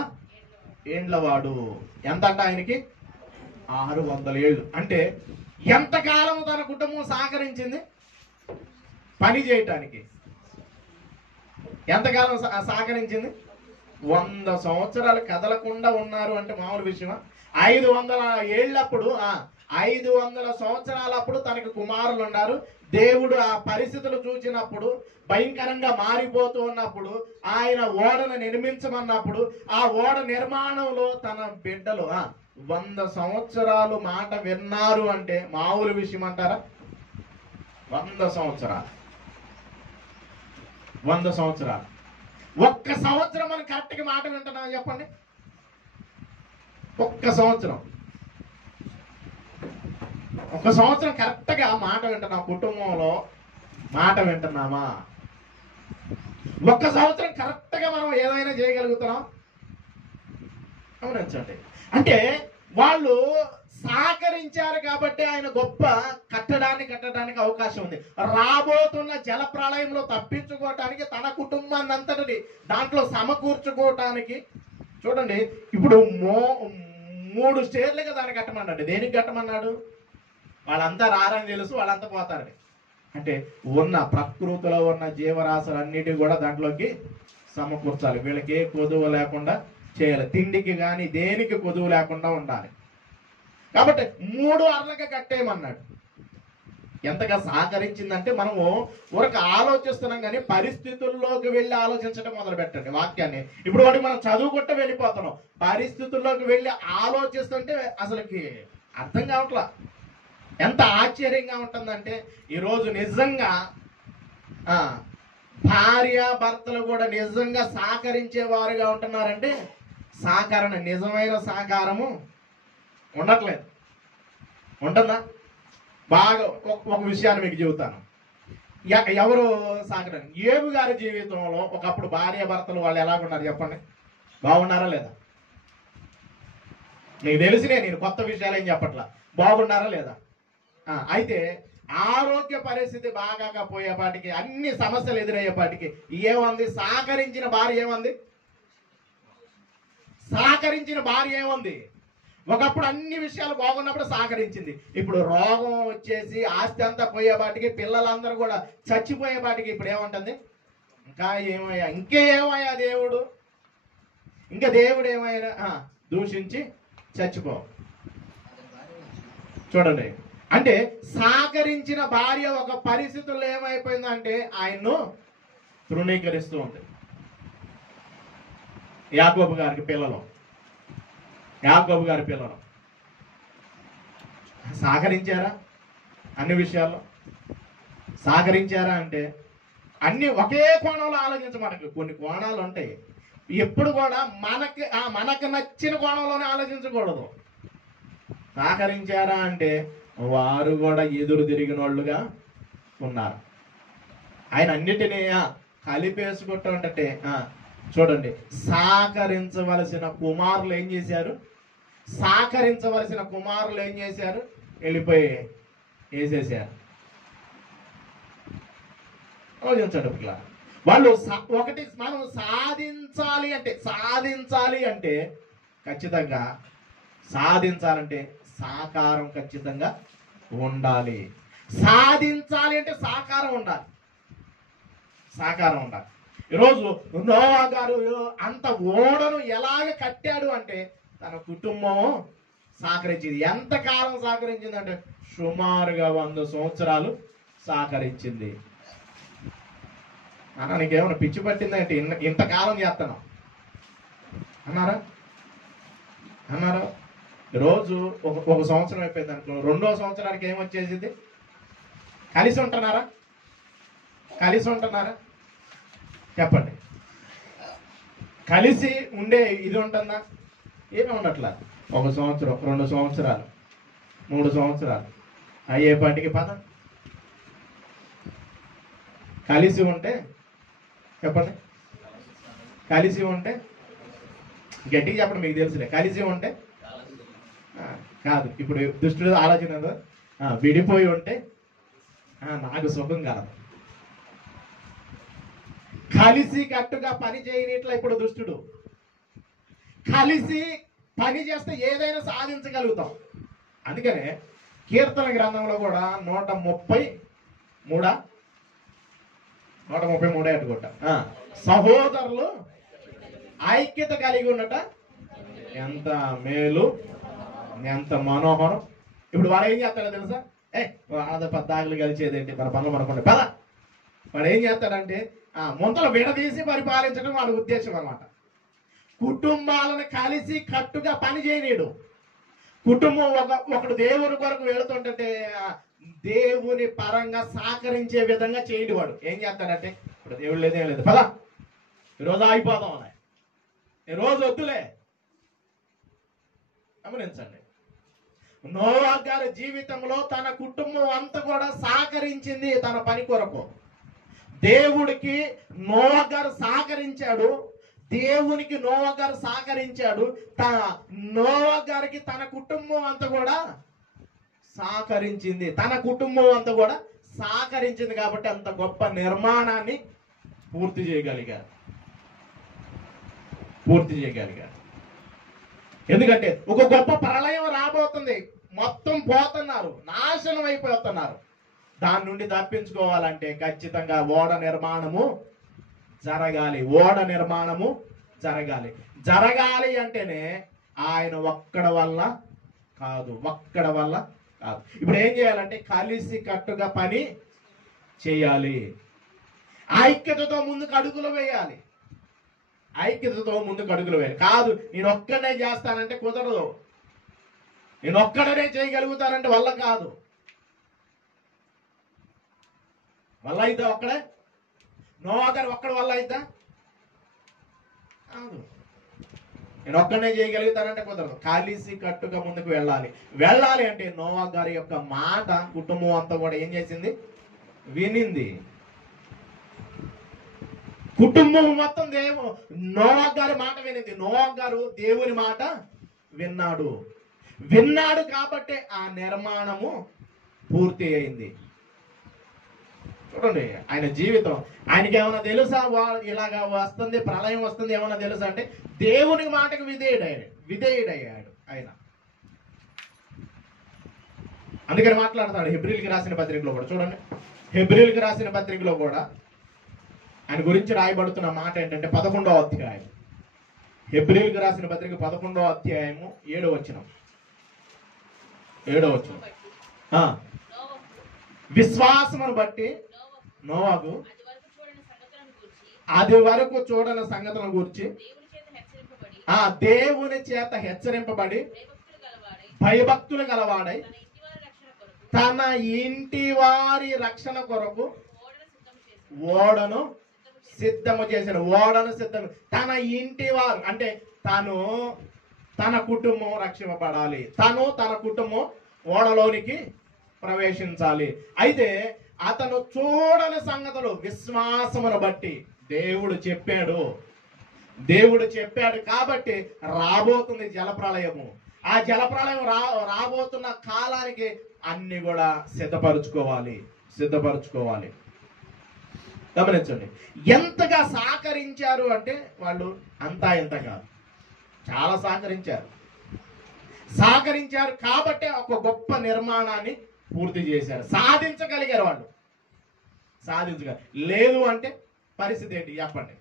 ఏండ్లవాడు. ఎంతంట ఆయనకి? 600 ఏళ్ళు. అంటే ఎంతకాలం తన కుటుంబం సహకరించింది పని చేయటానికి? ఎంతకాలం సహకరించింది? 100 సంవత్సరాలు కదలకుండా ఉన్నారు అంటే మామూలు విషయమా? 500 ఏళ్ళప్పుడు 500 సంవత్సరాలప్పుడు తనకి కుమారులు ఉన్నారు. దేవుడు ఆ పరిస్థితులు చూసినప్పుడు, భయంకరంగా మారిపోతూ ఉన్నప్పుడు ఆయన ఓడను నిర్మించమన్నప్పుడు ఆ ఓడ నిర్మాణంలో తన బిడ్డలు 100 సంవత్సరాలు మాట విన్నారు అంటే మామూలు విషయం అంటారా? 100 సంవత్సరాలు. ఒక్క సంవత్సరం మనం కరెక్ట్గా మాట వింటున్నాం చెప్పండి. ఒక్క సంవత్సరం కరెక్ట్గా మాట వింటున్నాం. కుటుంబంలో మాట వింటున్నామా? ఒక్క సంవత్సరం కరెక్ట్గా మనం ఏదైనా చేయగలుగుతున్నాం? గమనించండి. అంటే వాళ్ళు సహకరించారు కాబట్టి ఆయన గొప్ప కట్టడానికి అవకాశం ఉంది. రాబోతున్న జల ప్రళయంలో తప్పించుకోవటానికి తన కుటుంబాన్ని అంతటిని దాంట్లో సమకూర్చుకోవటానికి చూడండి. ఇప్పుడు 3 స్టేర్లుగా దాన్ని కట్టమన్నాడు. దేనికి కట్టమన్నాడు? వాళ్ళంతా రారని తెలుసు, వాళ్ళంతా పోతారని. అంటే ఉన్న ప్రకృతిలో ఉన్న జీవరాశులన్నిటి కూడా దాంట్లోకి సమకూర్చాలి. వీళ్ళకి ఏ కొదువు లేకుండా చేయాలి. తిండికి కానీ దేనికి కొదువు లేకుండా ఉండాలి. కాబట్టి 3 అర్లగా కట్టేయమన్నాడు. ఎంతగా సహకరించిందంటే మనము ఊరికి ఆలోచిస్తున్నాం కానీ పరిస్థితుల్లోకి వెళ్ళి ఆలోచించడం మొదలు పెట్టండి వాక్యాన్ని. ఇప్పుడు వాటికి మనం చదువుకుంటూ వెళ్ళిపోతున్నాం. పరిస్థితుల్లోకి వెళ్ళి ఆలోచిస్తుంటే అసలుకి అర్థం కావట్లా. ఎంత ఆశ్చర్యంగా ఉంటుందంటే ఈరోజు నిజంగా భార్య భర్తలు కూడా నిజంగా సహకరించే వారుగా ఉంటున్నారంటే సహకరణ నిజమైన సహకారము ఉండట్లేదు. ఉంటుందా? బాగా ఒక విషయాన్ని మీకు చెబుతాను. ఎవరు సహకరణ? ఏబు గారి జీవితంలో ఒకప్పుడు భార్య భర్తలు వాళ్ళు ఎలాగున్నారు చెప్పండి? బాగున్నారా లేదా? మీకు తెలిసినే, నేను కొత్త విషయాలు ఏం చెప్పట్లా. బాగున్నారా లేదా? అయితే ఆరోగ్య పరిస్థితి బాగా పోయేపాటికి, అన్ని సమస్యలు ఎదురయ్యేపాటికి ఏమంది? సహకరించిన భార్య ఏమంది? సహకరించిన భార్య ఏమంది? ఒకప్పుడు అన్ని విషయాలు బాగున్నప్పుడు సహకరించింది. ఇప్పుడు రోగం వచ్చేసి ఆస్తి అంతా పోయేపాటికి, పిల్లలందరూ కూడా చచ్చిపోయేపాటికి ఇప్పుడు ఏమంటుంది? ఇంకేమయ్యా దేవుడు, ఇంకా దేవుడు ఏమైనా దూషించి చచ్చిపో. చూడండి, అంటే సహకరించిన భార్య ఒక పరిస్థితుల్లో ఏమైపోయిందంటే ఆయన్ను తృణీకరిస్తూ ఉంది. యాకోబు గారి పిల్లలు సహకరించారా? అన్ని విషయాల్లో సహకరించారా అంటే అన్ని ఒకే కోణంలో ఆలోచించమనకు. కొన్ని కోణాలు ఉంటాయి. ఎప్పుడు కూడా మనకు నచ్చిన కోణంలోనే ఆలోచించకూడదు. సహకరించారా అంటే వారు కూడా ఎదురు తిరిగిన వాళ్ళుగా ఉన్నారు. ఆయన అన్నిటినీ కలిపేసుకుంటుంటే చూడండి, సహకరించవలసిన కుమారులు ఏం చేశారు? వెళ్ళిపోయి వేసేసారు. ఆలోచించండి. ఇట్లా వాళ్ళు ఒకటి మనం సాధించాలి అంటే ఖచ్చితంగా సాధించాలంటే సహకారం ఖచ్చితంగా ఉండాలి. సాధించాలి అంటే సహకారం ఉండాలి. ఈరోజు నోవా గారు అంత ఓడను ఎలాగ కట్టాడు అంటే తన కుటుంబం సహకరించింది. ఎంతకాలం సహకరించింది అంటే సుమారుగా 100 సంవత్సరాలు సహకరించింది. అన్న నీకేమైనా పిచ్చి పట్టిందంటే ఇంతకాలం చేస్తాను అన్నారా? రోజు ఒక సంవత్సరం అయిపోయింది అనుకో, 2వ సంవత్సరానికి ఏమొచ్చేసింది? కలిసి ఉంటున్నారా? చెప్పండి. కలిసి ఉండే ఇది ఉంటుందా? ఏమీ ఉండట్లా. 1 సంవత్సరం, 2 సంవత్సరాలు, 3 సంవత్సరాలు అయ్యేపాటికి పద. కలిసి ఉంటే చెప్పండి. కలిసి ఉంటే గట్టిగా చెప్పండి, మీకు తెలుసులే. కలిసి ఉంటే కాదు. ఇప్పుడు దుష్టుడు ఆలోచన విడిపోయి ఉంటే నాకు సుఖం కాదు. కలిసి కట్టుగా పని చేయనిట్లా ఇప్పుడు దుష్టుడు. కలిసి పని చేస్తే ఏదైనా సాధించగలుగుతాం. అందుకనే కీర్తన గ్రంథంలో కూడా 133 అనుకుంటా, సహోదరులు ఐక్యత కలిగి ఉండట ఎంత మేలు, ఎంత మనోహరం. ఇప్పుడు వాడు ఏం చేస్తాడో తెలుసా? వాళ్ళ పద్దాకులు కలిసేదేంటి, మన పనులు మనకుండా పద. వాడు ఏం చేస్తాడంటే ముంతలు విడదీసి పరిపాలించడం వాడి ఉద్దేశం అన్నమాట. కుటుంబాలను కలిసి కట్టుగా పని చేయనీడు. కుటుంబం ఒకడు దేవుని కొరకు వెళుతుంటే దేవుని పరంగా సహకరించే విధంగా చేయడు. వాడు ఏం చేస్తాడంటే ఇప్పుడు దేవుడు లేదేం లేదు, పద ఈరోజు ఆగిపోదాం అలా, ఈరోజు వద్దులే. గమనించండి, నోవా గారి జీవితంలో తన కుటుంబం అంతా కూడా సహకరించింది తన పని కొరకు. దేవుడికి నోవా గారు సహకరించాడు. దేవునికి నోవా గారు సహకరించాడు. నోవా గారికి తన కుటుంబం అంతా కూడా సహకరించింది. తన కుటుంబం అంతా కూడా సహకరించింది కాబట్టి అంత గొప్ప నిర్మాణాన్ని పూర్తి చేయగలిగారు. ఎందుకంటే ఒక గొప్ప ప్రళయం రాబోతుంది. మొత్తం పోతున్నారు, నాశనం అయిపోతున్నారు. దాని నుండి తప్పించుకోవాలంటే ఖచ్చితంగా ఓడ నిర్మాణము జరగాలి అంటేనే ఆయన ఒక్కడ వల్ల కాదు. ఇప్పుడు ఏం చేయాలంటే కలిసి కట్టుగా పని చేయాలి. ఐక్యతతో ముందుకు అడుగులు వేయాలి. కాదు నేను ఒక్కడే చేస్తానంటే కుదరదు. నేను ఒక్కడనే చేయగలుగుతానంటే వల్ల కాదు. వల్ల అయితే ఒక్కడే నోవా గారు ఒక్కడి వల్ల అయితే కాదు. నేను ఒక్కడనే చేయగలుగుతానంటే కుదరదు. కలిసి కట్టుగా ముందుకు వెళ్ళాలి అంటే నోవా గారి యొక్క మాట కుటుంబం అంతా కూడా ఏం చేసింది? వినింది. కుటుంబం మొత్తం నోవా గారి మాట వినింది. నోవా గారు దేవుని మాట విన్నాడు కాబట్టి ఆ నిర్మాణము పూర్తి అయింది. చూడండి ఆయన జీవితం. ఆయనకి ఏమైనా తెలుసా ఇలాగా వస్తుంది, ప్రళయం వస్తుంది ఏమైనా తెలుసా అంటే దేవుని మాటకు విధేయుడయ్యాడు ఆయన. అందుకని మాట్లాడతాడు హెబ్రీయులకు రాసిన పత్రికలో కూడా. చూడండి హెబ్రీయులకు రాసిన పత్రికలో కూడా ఆయన గురించి రాయబడుతున్న మాట ఏంటంటే 11వ అధ్యాయం. హెబ్రీయులకు రాసిన పత్రిక 11వ అధ్యాయము 7వ వచనం. విశ్వాసమును బట్టి నోవాకు అది వరకు చూడని సంగతులను గురించి దేవుని చేత హెచ్చరింపబడి భయభక్తులు గలవాడై తన ఇంటి వారి రక్షణ కొరకు ఓడను సిద్ధము చేశాడు. తన ఇంటి వారు అంటే తన కుటుంబం రక్షింపబడాలి. తన కుటుంబం ఓడలోనికి ప్రవేశించాలి. అయితే అతను చూడని సంగతులు విశ్వాసమును బట్టి దేవుడు చెప్పాడు కాబట్టి రాబోతుంది జలప్రళయము. ఆ జలప్రళయం రాబోతున్న కాలానికి అన్ని కూడా సిద్ధపరచుకోవాలి. గమనించండి ఎంతగా సహకరించారు అంటే వాళ్ళు అంతా ఇంత కాదు, చాలా సహకరించారు కాబట్టి ఒక గొప్ప నిర్మాణాన్ని పూర్తి చేశారు. సాధించగలిగారు వాళ్ళు. లేదు అంటే పరిస్థితి ఏంటి చెప్పండి?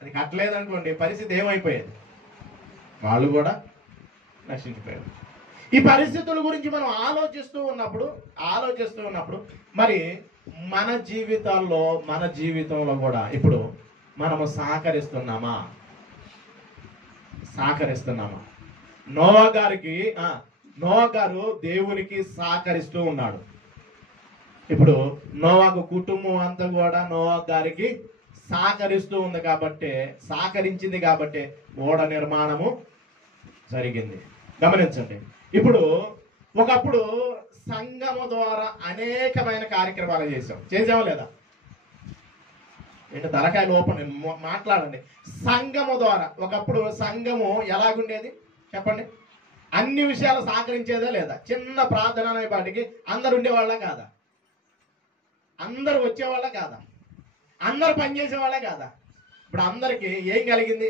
అది కట్టలేదనుకోండి పరిస్థితి ఏమైపోయేది? వాళ్ళు కూడా నశించిపోయారు. ఈ పరిస్థితుల గురించి మనం ఆలోచిస్తూ ఉన్నప్పుడు మరి మన జీవితంలో కూడా ఇప్పుడు మనము సహకరిస్తున్నామా? నోవా గారు దేవునికి సహకరిస్తూ ఉన్నాడు. ఇప్పుడు నోవాకు కుటుంబం అంతా కూడా నోవా గారికి సహకరించింది కాబట్టి ఓడ నిర్మాణము జరిగింది. గమనించండి ఇప్పుడు ఒకప్పుడు సంఘము ద్వారా అనేకమైన కార్యక్రమాలు చేసాము లేదా? ఏంటి తలకాయలు ఓపెన్ మాట్లాడండి. సంఘము ద్వారా ఒకప్పుడు సంఘము ఎలాగుండేది చెప్పండి? అన్ని విషయాలు సహకరించేదే లేదా? చిన్న ప్రార్థన అనే వాటికి అందరు ఉండేవాళ్ళ కాదా? అందరు వచ్చేవాళ్ళ కాదా? అందరు పనిచేసేవాళ్ళే కాదా? ఇప్పుడు అందరికి ఏం కలిగింది?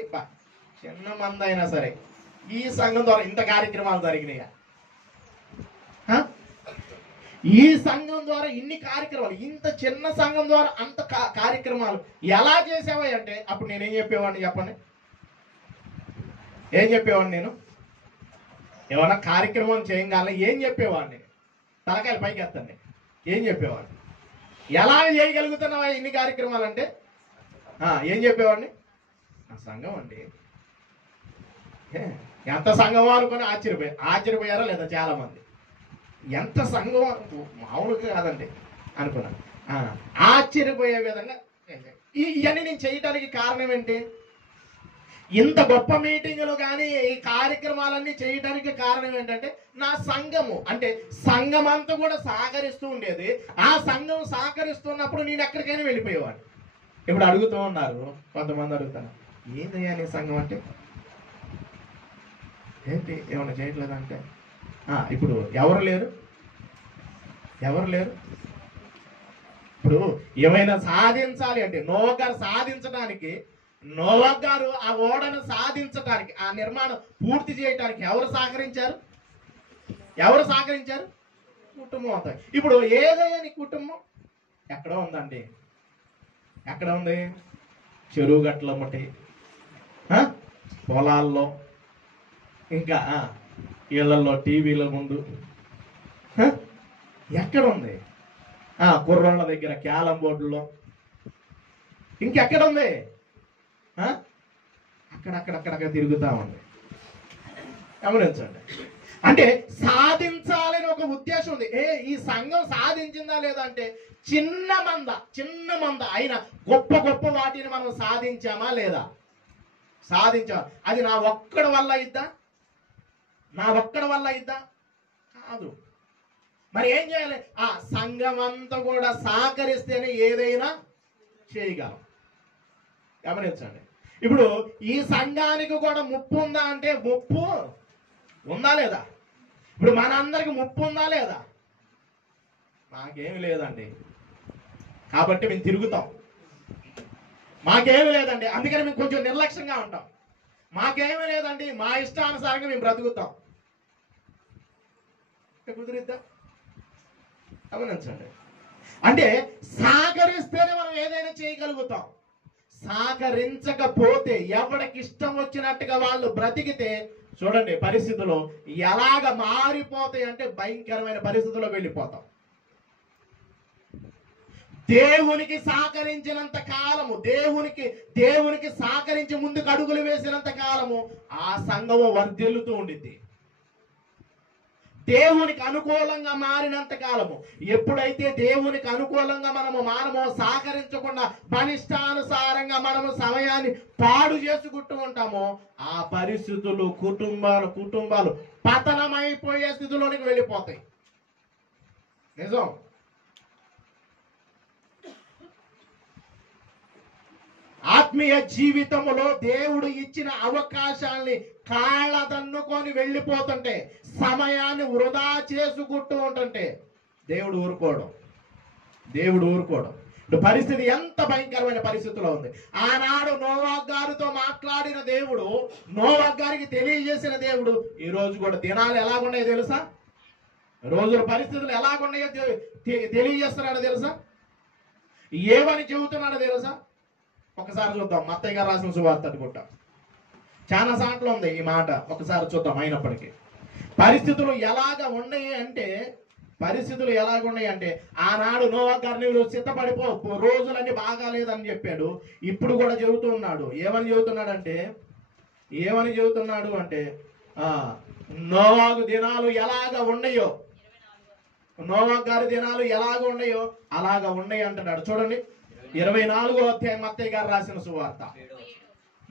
చిన్న మంది అయినా సరే ఈ సంఘం ద్వారా ఇంత కార్యక్రమాలు జరిగినాయా? ఈ సంఘం ద్వారా ఇన్ని కార్యక్రమాలు, ఇంత చిన్న సంఘం ద్వారా అంత కార్యక్రమాలు ఎలా చేసావా అంటే అప్పుడు నేనేం చెప్పేవాడిని చెప్పండి? నేను ఏమన్నా కార్యక్రమం చేయగానే ఏం చెప్పేవాడిని? తలకాయలు పైకి ఎత్తండి. ఏం చెప్పేవాడిని? ఎలా చేయగలుగుతున్నావా ఇన్ని కార్యక్రమాలు అంటే ఏం చెప్పేవాడిని? నా సంఘం అండి. ఎంత సంఘం అనుకుని ఆశ్చర్యపోయారా లేదా చాలా మంది? ఎంత సంఘం మామూలుగా కాదండి అనుకున్నాను. ఆశ్చర్యపోయే విధంగా ఇవన్నీ నేను చేయడానికి కారణం ఏంటి? ఇంత గొప్ప మీటింగులు కానీ ఈ కార్యక్రమాలన్నీ చేయడానికి కారణం ఏంటంటే నా సంఘము అంటే సంఘం అంతా కూడా సహకరిస్తూ ఉండేది. ఆ సంఘం సహకరిస్తున్నప్పుడు నేను ఎక్కడికైనా వెళ్ళిపోయేవాడిని. ఇప్పుడు అడుగుతూ ఉన్నారు, కొంతమంది అడుగుతారు, ఏందయ్యా నీ సంఘం అంటే ఏంటి, ఏమైనా చేయట్లేదంటే ఇప్పుడు ఎవరు లేరు, ఎవరు లేరు. ఇప్పుడు ఏమైనా సాధించాలి అంటే నోవహ్ గారు సాధించడానికి, నోవహ్ గారు ఆ ఓడను సాధించడానికి, ఆ నిర్మాణం పూర్తి చేయడానికి ఎవరు సహకరించారు? ఎవరు సహకరించారు? కుటుంబం అంతా. ఇప్పుడు ఏదైనా నీ కుటుంబం ఎక్కడ ఉందండి? ఎక్కడ ఉంది? చెరువు గట్ల మట్టి, పొలాల్లో, ఇంకా ఇళ్లలో, టీవీల ముందు, ఎక్కడ ఉంది? కుర్రోళ్ళ దగ్గర, క్యాలం బోర్డుల్లో, ఇంకెక్కడ ఉంది? అక్కడక్కడక్కడక్కడ తిరుగుతా ఉంది. గమనించండి. అంటే సాధించాలని ఒక ఉద్దేశం ఉంది. ఈ సంఘం సాధించిందా లేదా అంటే చిన్న మంద అయినా గొప్ప గొప్ప వాటిని మనం సాధించామా లేదా? సాధించాం. అది నా ఒక్కడి వల్ల అయిద్దా? నా ఒక్కడి వల్ల అయిద్దా? కాదు. మరి ఏం చేయాలి? ఆ సంఘం అంతా కూడా సహకరిస్తేనే ఏదైనా చేయగలం. గమనించండి. ఇప్పుడు ఈ సంఘానికి కూడా ముప్పు ఉందా అంటే ముప్పు ఉందా లేదా? ఇప్పుడు మనందరికి ముప్పు ఉందా లేదా? మాకేమి లేదండి, కాబట్టి మేము తిరుగుతాం. మాకేమి లేదండి, అందుకని మేము కొంచెం నిర్లక్ష్యంగా ఉంటాం. మాకేమీ లేదండి, మా ఇష్టానుసారంగా మేము బ్రతుకుతాం. కుదిరిద్దా? గమనించండి. అంటే సహకరిస్తేనే మనం ఏదైనా చేయగలుగుతాం. సహకరించకపోతే ఎవరికి ఇష్టం వచ్చినట్టుగా వాళ్ళు బ్రతికితే చూడండి పరిస్థితులు ఎలాగ మారిపోతాయి అంటే భయంకరమైన పరిస్థితుల్లోకి వెళ్ళిపోతాం. దేవునికి సహకరించినంత కాలము, దేవునికి సహకరించి ముందుకు అడుగులు వేసినంత కాలము ఆ సంఘము వర్ధిల్లుతూ ఉండిద్ది. దేవునికి అనుకూలంగా మారినంత కాలము, ఎప్పుడైతే దేవునికి అనుకూలంగా మనము సహకరించకుండా బలిష్టానుసారంగా మనము సమయాన్ని పాడు చేసుకుంటూ ఉంటామో ఆ పరిస్థితులు కుటుంబాలు పతనమైపోయే స్థితిలోనికి వెళ్ళిపోతాయి. నిజం. ఆత్మీయ జీవితంలో దేవుడు ఇచ్చిన అవకాశాలని కాళ్ళదన్నుకొని వెళ్ళిపోతుంటే, సమయాన్ని వృధా చేసుకుంటూ ఉంటుంటే దేవుడు ఊరుకోవడం. ఇప్పుడు పరిస్థితి ఎంత భయంకరమైన పరిస్థితిలో ఉంది. ఆనాడు నోవహ్ గారితో మాట్లాడిన దేవుడు, నోవహ్ గారికి తెలియజేసిన దేవుడు ఈ రోజు కూడా దినాలు ఎలాగున్నాయో తెలుసా? రోజుల పరిస్థితులు ఎలాగున్నాయో తెలియజేస్తున్నాడో తెలుసా? ఏమని చెబుతున్నాడో తెలుసా? ఒకసారి చూద్దాం. మత్తయి గారు రాసిన సువార్త అనుకుంటా, చాలా సార్లు ఉంది ఈ మాట. ఒకసారి చూద్దాం. అయినప్పటికీ పరిస్థితులు ఎలాగ ఉన్నాయి అంటే ఆనాడు నోవహ్ గారిని సిద్ధపడిపో, రోజులన్నీ బాగాలేదని చెప్పాడు. ఇప్పుడు కూడా చెబుతూ ఉన్నాడు. ఏమని చెబుతున్నాడు అంటే నోవహు దినాలు ఎలాగ ఉన్నాయో, నోవహ్ గారి దినాలు ఎలాగ ఉన్నాయో అలాగ ఉన్నాయి అంటున్నాడు. చూడండి 24వ అధ్యాయం మత్తయి గారు రాసిన సువార్త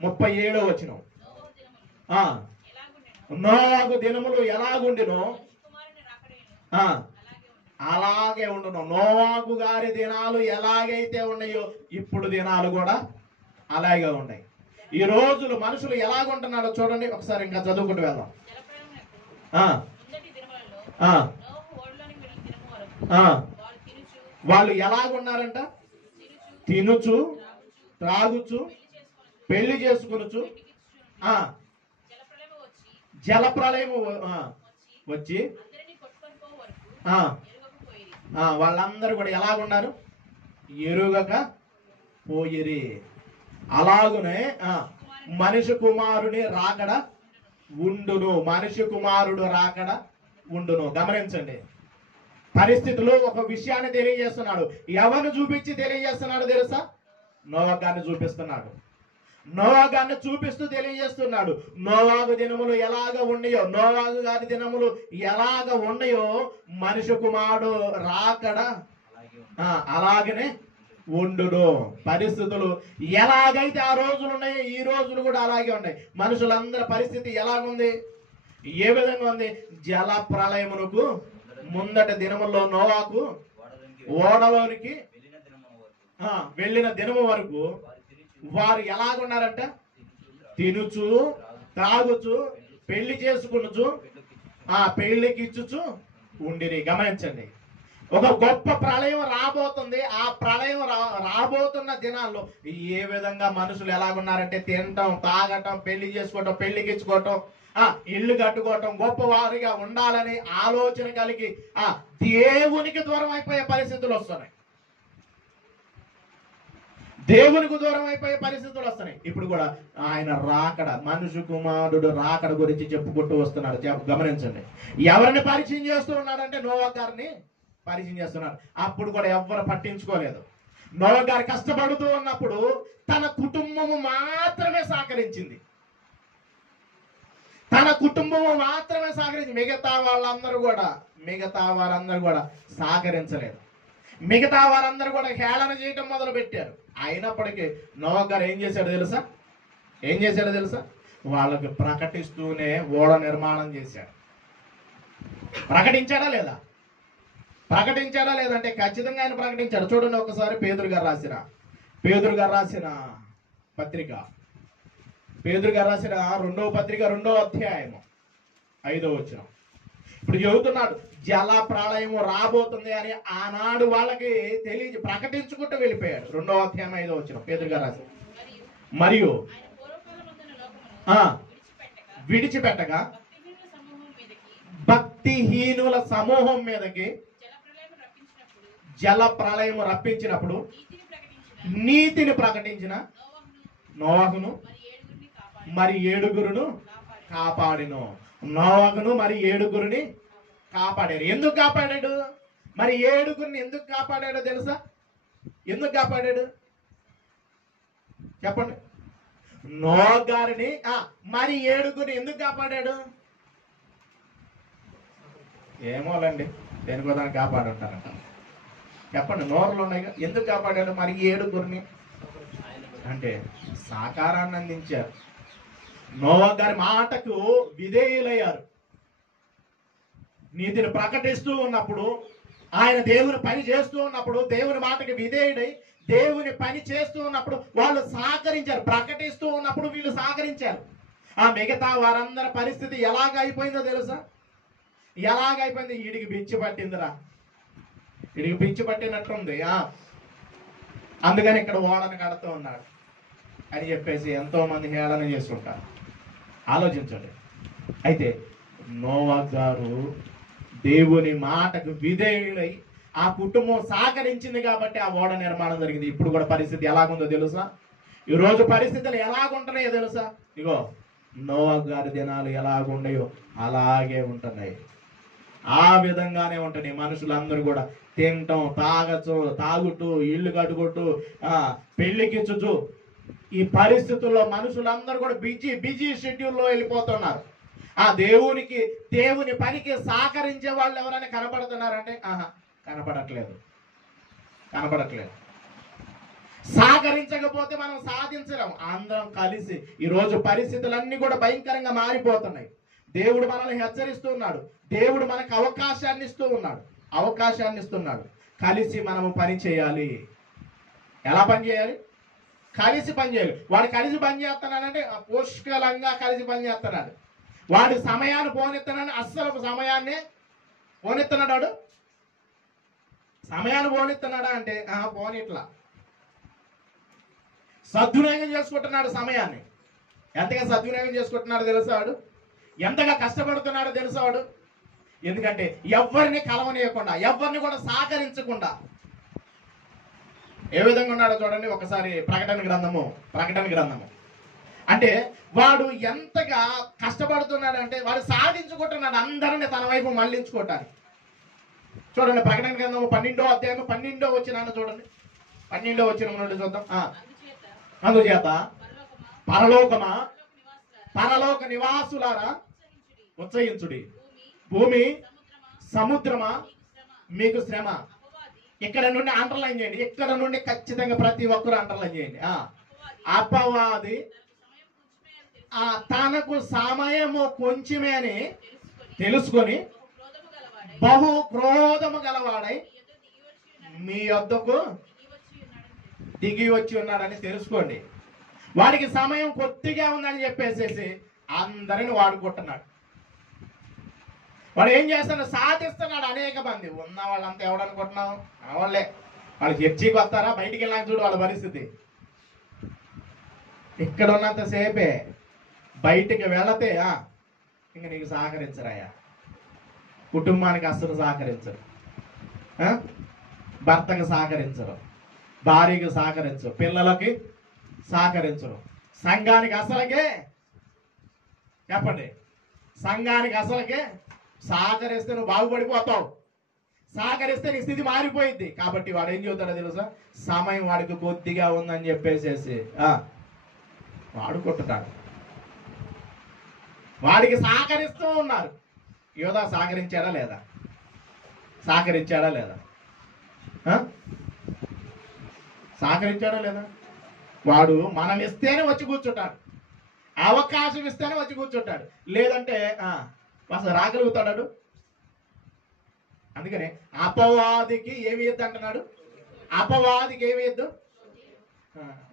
37వ వచనం. నోవహు దినములు ఎలాగుండినో అలాగే ఉండును. నోవహు గారి దినాలు ఎలాగైతే ఉన్నాయో ఇప్పుడు దినాలు కూడా అలాగే ఉన్నాయి. ఈ రోజులు మనుషులు ఎలాగుంటున్నాడో చూడండి. ఒకసారి ఇంకా చదువుకుంటూ వెళ్దాం. వాళ్ళు ఎలాగున్నారంట? తినుచు, త్రాగుచు, పెళ్లి చేసుకునుచు, జలప్రలయము వచ్చి వాళ్ళందరూ కూడా ఎలాగున్నారు? ఎరుగక పోయిరి. అలాగునే మనిషి కుమారుని రాకడ ఉండును. మనిషి కుమారుడు రాకడ ఉండును. గమనించండి. పరిస్థితులు ఒక విషయాన్ని తెలియజేస్తున్నాడు. ఎవరిని చూపించి తెలియజేస్తున్నాడు తెలుసా? నోవహ్ గారిని చూపిస్తున్నాడు. నోవహ్ గారిని చూపిస్తూ తెలియజేస్తున్నాడు. నోవహు దినములు ఎలాగ ఉన్నాయో, నోవహు గారి దినములు ఎలాగ ఉన్నాయో మనిషి కుమారుడు రాకడ అలాగనే ఉండును. పరిస్థితులు ఎలాగైతే ఆ రోజులు ఉన్నాయో ఈ రోజులు కూడా అలాగే ఉన్నాయి. మనుషులందరి పరిస్థితి ఎలాగుంది? ఏ విధంగా ఉంది? జల ప్రళయమునకు ముందటి దినముల్లో నోవహు ఓడలోనికి వెళ్ళిన దినము వరకు వారు ఎలాగున్నారంట? తినుచు తాగుచు పెళ్లి చేసుకునుచు పెళ్లికి ఇచ్చుచు ఉండిరి. గమనించండి, ఒక గొప్ప ప్రళయం రాబోతుంది. ఆ ప్రళయం రాబోతున్న దినాల్లో ఏ విధంగా మనుషులు ఎలాగున్నారంటే తినటం, తాగటం, పెళ్లి చేసుకోవటం, పెళ్లికి ఇచ్చుకోవటం, ఇల్లు కట్టుకోవటం, గొప్పవారిగా ఉండాలని ఆలోచన కలిగి దేవునికి దూరం అయిపోయే పరిస్థితులు వస్తున్నాయి. దేవునికి దూరం అయిపోయే పరిస్థితులు వస్తున్నాయి. ఇప్పుడు కూడా ఆయన రాకడ, మనుషు కుమారుడు రాకడ గురించి చెప్పుకుంటూ వస్తున్నాడు. గమనించండి, ఎవరిని పరిచయం చేస్తూ ఉన్నాడంటే నోవా గారిని పరిచయం చేస్తున్నాడు. అప్పుడు కూడా ఎవ్వరు పట్టించుకోలేదు. నోవా గారు కష్టపడుతూ ఉన్నప్పుడు తన కుటుంబము మాత్రమే సహకరించింది. తన కుటుంబము మాత్రమే సహకరించింది. మిగతా వారందరూ కూడా సహకరించలేదు. మిగతా వారందరూ కూడా హేళన చేయటం మొదలు పెట్టారు. అయినప్పటికీ నోవా గారు ఏం చేశాడో తెలుసా? వాళ్ళకి ప్రకటిస్తూనే ఓడ నిర్మాణం చేశాడు. ప్రకటించాడా లేదంటే ఖచ్చితంగా ఆయన ప్రకటించాడు. చూడండి ఒకసారి పేతురు గారు రాసిన పత్రిక, పేతురు గారు రాసిన 2వ పత్రిక 2వ అధ్యాయము 5వ వచనం. ఇప్పుడు చెబుతున్నాడు, జల ప్రళయము రాబోతుంది అని ఆనాడు వాళ్ళకి ప్రకటించుకుంటూ వెళ్ళిపోయాడు. 2వ అధ్యాయం 5వ వచనం పేతురు గారు రాసిన. మరియు విడిచిపెట్టగా భక్తిహీనుల సమూహం మీదకి జల ప్రళయము రప్పించినప్పుడు నీతిని ప్రకటించిన నోవహును మరి 7గురును కాపాడిను. నోవహును మరి 7గురిని కాపాడారు. ఎందుకు కాపాడాడు? మరి 7గురిని ఎందుకు కాపాడాడో తెలుసా? ఎందుకు కాపాడాడు చెప్పండి. నోవా గారిని మరి 7గురిని ఎందుకు కాపాడాడు? ఏమోలండి, దేనికో దాన్ని కాపాడుంటారంట. చెప్పండి, నోరులో ఉన్నాయి. ఎందుకు కాపాడాడు మరి 7గురిని? అంటే సహకారాన్ని అందించారు. నోవా గారి మాటకు విధేయులయ్యారు. నీతిని ప్రకటిస్తూ ఉన్నప్పుడు, ఆయన దేవుని పని చేస్తూ ఉన్నప్పుడు, దేవుని మాటకి విధేయుడై దేవుని పని చేస్తూ ఉన్నప్పుడు వాళ్ళు సహకరించారు. ప్రకటిస్తూ ఉన్నప్పుడు వీళ్ళు సహకరించారు. మిగతా వారందరి పరిస్థితి ఎలాగైపోయిందో తెలుసా? ఎలాగైపోయింది? వీడికి పిచ్చి పట్టిందిరా, వీడికి పిచ్చి పట్టినట్టుంది, అందుకని ఇక్కడ ఓడను కడుతూ ఉన్నాడు అని చెప్పేసి ఎంతో మంది హేళన చేసుకుంటారు. ఆలోచించండి. అయితే నోవా గారు దేవుని మాటకు విధేయుడై ఆ కుటుంబం సహకరించింది కాబట్టి ఆ ఓడ నిర్మాణం జరిగింది. ఇప్పుడు కూడా పరిస్థితి ఎలాగుందో తెలుసా? ఈరోజు పరిస్థితులు ఎలాగుంటున్నాయో తెలుసా? ఇగో నోవా గారి దినాలు ఎలాగుండయో అలాగే ఉంటున్నాయి. ఆ విధంగానే ఉంటున్నాయి. మనుషులందరూ కూడా తినటం, తాగుతూ, ఇల్లు కట్టుకుంటూ, పెళ్లికిచ్చుచు, ఈ పరిస్థితుల్లో మనుషులందరూ కూడా బిజీ షెడ్యూల్లో వెళ్ళిపోతున్నారు. దేవుని పనికి సహకరించే వాళ్ళు ఎవరైనా కనపడుతున్నారంటే కనపడట్లేదు. సహకరించకపోతే మనం సాధించలేం. అందరం కలిసి ఈరోజు పరిస్థితులన్నీ కూడా భయంకరంగా మారిపోతున్నాయి. దేవుడు మనల్ని హెచ్చరిస్తున్నాడు. దేవుడు మనకు అవకాశాన్ని ఇస్తున్నాడు. కలిసి మనము పని చేయాలి. ఎలా పని చేయాలి? కలిసి పని చేయాలి. వాడు కలిసి పని చేస్తున్నాడంటే పుష్కలంగా కలిసి పని చేస్తున్నాడు. వాడు సమయాన్ని పోనెత్తనని అస్సలు సమయాన్ని పోనెత్తన్నాడు. సమయాన్ని పోనెత్తన్నాడా అంటే పోనిట్లా సద్వినియోగం చేసుకుంటున్నాడు సమయాన్ని. ఎంతగా సద్వినియోగం చేసుకుంటున్నాడో తెలుసాడు, ఎంతగా కష్టపడుతున్నాడో తెలుసాడు. ఎందుకంటే ఎవరిని కలవనీయకుండా, ఎవరిని కూడా సహకరించకుండా ఏ విధంగా ఉన్నాడో చూడండి ఒకసారి. ప్రకటన గ్రంథము అంటే వాడు ఎంతగా కష్టపడుతున్నాడంటే వాడు సాధించుకుంటున్నాడు అందరిని తన వైపు మళ్లించుకోవటానికి. చూడండి ప్రకటన గ్రంథము 12వ అధ్యాయం 12వ వచనాన్ని చూడండి. 12వ వచనం నుండి చూద్దాం. అందుచేత పరలోక నివాసులారా ఉత్సహించుడి, భూమి సముద్రమా మీకు శ్రమ. ఇక్కడ నుండి అండర్లైన్ చేయండి. ఇక్కడ నుండి ఖచ్చితంగా ప్రతి ఒక్కరు అండర్లైన్ చేయండి. అపవాది తనకు సమయము కొంచెమే అని తెలుసుకొని బహు క్రోధము గలవాడై మీ యొద్దకు దిగి వచ్చి ఉన్నాడని తెలుసుకోండి. వాడికి సమయం కొద్దిగా ఉందని చెప్పేసేసి అందరిని వాడుకుంటున్నాడు. వాడు ఏం చేస్తాడు? సాధిస్తున్నాడు. అనేక మంది ఉన్న వాళ్ళంతా ఎవడనుకుంటున్నావు? వాళ్ళే. వాళ్ళు చర్చికి వస్తారా? బయటికి వెళ్ళాక చూడు వాళ్ళ పరిస్థితి. ఇక్కడ ఉన్నంతసేపే, బయటికి వెళతే ఇంక నీకు సహకరించరాయా. కుటుంబానికి అస్సలు సహకరించరు, భర్తకు సహకరించరు, భార్యకు సహకరించరు, పిల్లలకి సహకరించరు, సంఘానికి అసలుకే చెప్పండి, సంఘానికి అసలుకే సహకరిస్తే నువ్వు బాగుపడిపోతావు, సహకరిస్తే నీ స్థితి మారిపోయింది. కాబట్టి వాడు ఏం చెబుతాడో తెలుసా? సమయం వాడికి కొద్దిగా ఉందని చెప్పేసేసి వాడుకుంటున్నాడు. వాడికి సహకరిస్తూ ఉన్నారు. యోధా సహకరించాడా లేదా? సహకరించాడా లేదా? సహకరించాడా లేదా? వాడు మనం ఇస్తేనే వచ్చి కూర్చుంటాడు, అవకాశం ఇస్తేనే వచ్చి కూర్చుంటాడు, లేదంటే అసలు రాగలుగుతాడు. అందుకనే అపవాదికి ఏమి ఇద్దు అంటున్నాడు? అపవాదికి ఏమి ఇద్దు?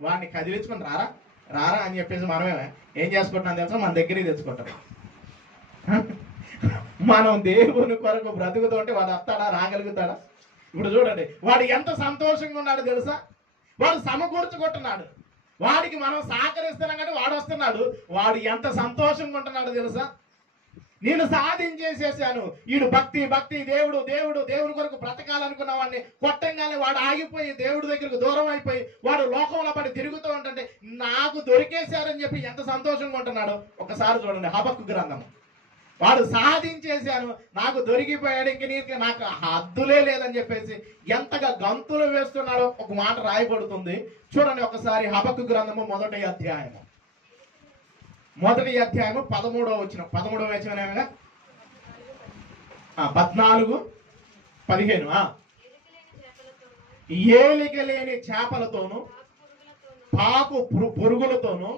వాడిని కదిలించుకొని రారా రారా అని చెప్పేసి మనమే ఏం చేసుకుంటున్నాం తెలుసా? మన దగ్గరికి తెచ్చుకుంటాం. మనం దేవుని కొరకు బ్రతుకుతుంటే వాడు వస్తాడా? రాగలుగుతాడా? ఇప్పుడు చూడండి, వాడు ఎంత సంతోషంగా ఉన్నాడు తెలుసా? వాడు సమకూర్చుకుంటున్నాడు. వాడికి మనం సహకరిస్తున్నాం కానీ వాడు వస్తున్నాడు. వాడు ఎంత సంతోషంగా ఉంటున్నాడు తెలుసా? నేను సాధించేసేసాను. వీడు భక్తి భక్తి దేవుడు దేవుడు దేవుడి కొరకు బ్రతకాలనుకున్న వాడిని కొట్టంగానే వాడు ఆగిపోయి దేవుడి దగ్గరకు దూరం అయిపోయి వాడు లోకంలో పడి తిరుగుతూ ఉంటుంటే నాకు దొరికేశారని చెప్పి ఎంత సంతోషంగా ఉంటున్నాడు. ఒకసారి చూడండి హబక్కు గ్రంథం. వాడు సాధించేశాను, నాకు దొరికిపోయాడు, ఇంక నాకు హద్దులే లేదని చెప్పేసి ఎంతగా గంతులు వేస్తున్నాడో ఒక మాట రాయబడుతుంది. చూడండి ఒకసారి హబక్కు గ్రంథము 1వ అధ్యాయము 13వ వచనం 13వ వచనం 14-15. ఏలిక లేని చేపలతోను పాకు పురుగులతోను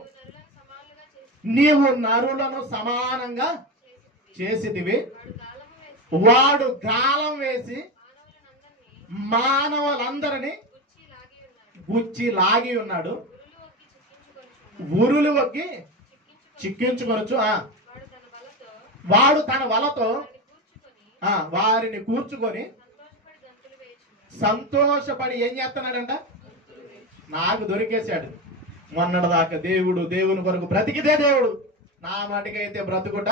నీవు నరులను సమానంగా చేసిదివి. వాడు గాలం వేసి మానవులందరినీ గుచ్చి లాగి ఉన్నాడు, ఉరులు వగ్గి చిక్కించుకొనొచ్చు. వాడు తన వలతో వారిని కూర్చుకొని సంతోషపడి ఏం చేస్తున్నాడంట? నాకు దొరికేశాడు. మొన్నటిదాకా దేవుడు దేవుని కొరకు బ్రతికితే దేవుడు, నా మటుకైతే బ్రతుకుట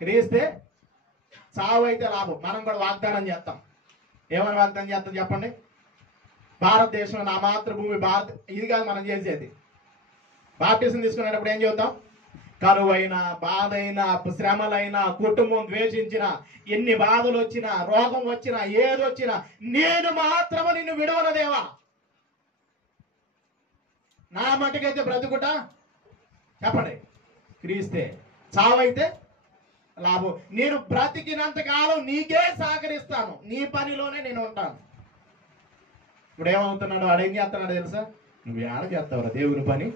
క్రీస్తే, చావు అయితే లాభం. మనం కూడా వాగ్దానం చేస్తాం. ఏమని వాగ్దానం చేస్తాం చెప్పండి? భారతదేశం నా మాతృభూమి భారత్, ఇది కాదు మనం చేసేది. బాప్టిజం తీసుకునేటప్పుడు ఏం చెబుతాం? కరువైనా, బాధైనా, శ్రమలైనా, కుటుంబం ద్వేషించిన, ఎన్ని బాధలు వచ్చినా, రోగం వచ్చినా, ఏదొచ్చినా నేను మాత్రము నిన్ను విడవను దేవా, నా మటుకైతే బ్రతుకుట చెప్పండి క్రీస్తే, చావైతే లాభం. నేను బ్రతికినంత కాలం నీకే సహకరిస్తాను, నీ పనిలోనే నేను ఉంటాను. ఇప్పుడు ఏమవుతున్నాడు? వాడు ఏం చేస్తున్నాడు తెలుసా? నువ్వు ఏడ చేస్తావురా దేవుని పని?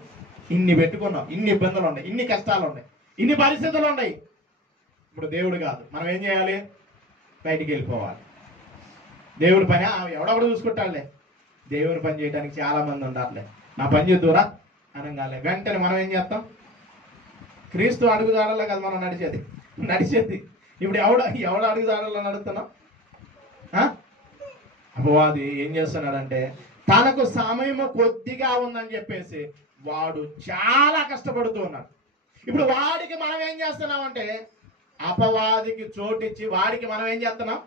ఇన్ని పెట్టుకున్నావు, ఇన్ని ఇబ్బందులు ఉన్నాయి, ఇన్ని కష్టాలు ఉన్నాయి, ఇన్ని పరిస్థితులు ఉన్నాయి. ఇప్పుడు దేవుడు కాదు, మనం ఏం చేయాలి? బయటికి వెళ్ళిపోవాలి. దేవుడి పని ఎవడెవడు చూసుకుంటాడులే. దేవుని పని చేయడానికి చాలా మంది ఉండాలే. నా పని చేద్దురా అనగానే వెంటనే మనం ఏం చేస్తాం? క్రీస్తు అడుగుదాడల్లో కదా మనం నడిచేది. ఇప్పుడు ఎవడ అడుగుదాడల్లో నడుస్తున్నాం? అపవాది ఏం చేస్తున్నాడంటే తనకు సమయము కొద్దిగా ఉందని చెప్పేసి వాడు చాలా కష్టపడుతూ ఉన్నాడు. ఇప్పుడు వాడికి మనం ఏం చేస్తున్నామంటే అపవాదికి చోటిచ్చి వాడికి మనం ఏం చేస్తున్నాం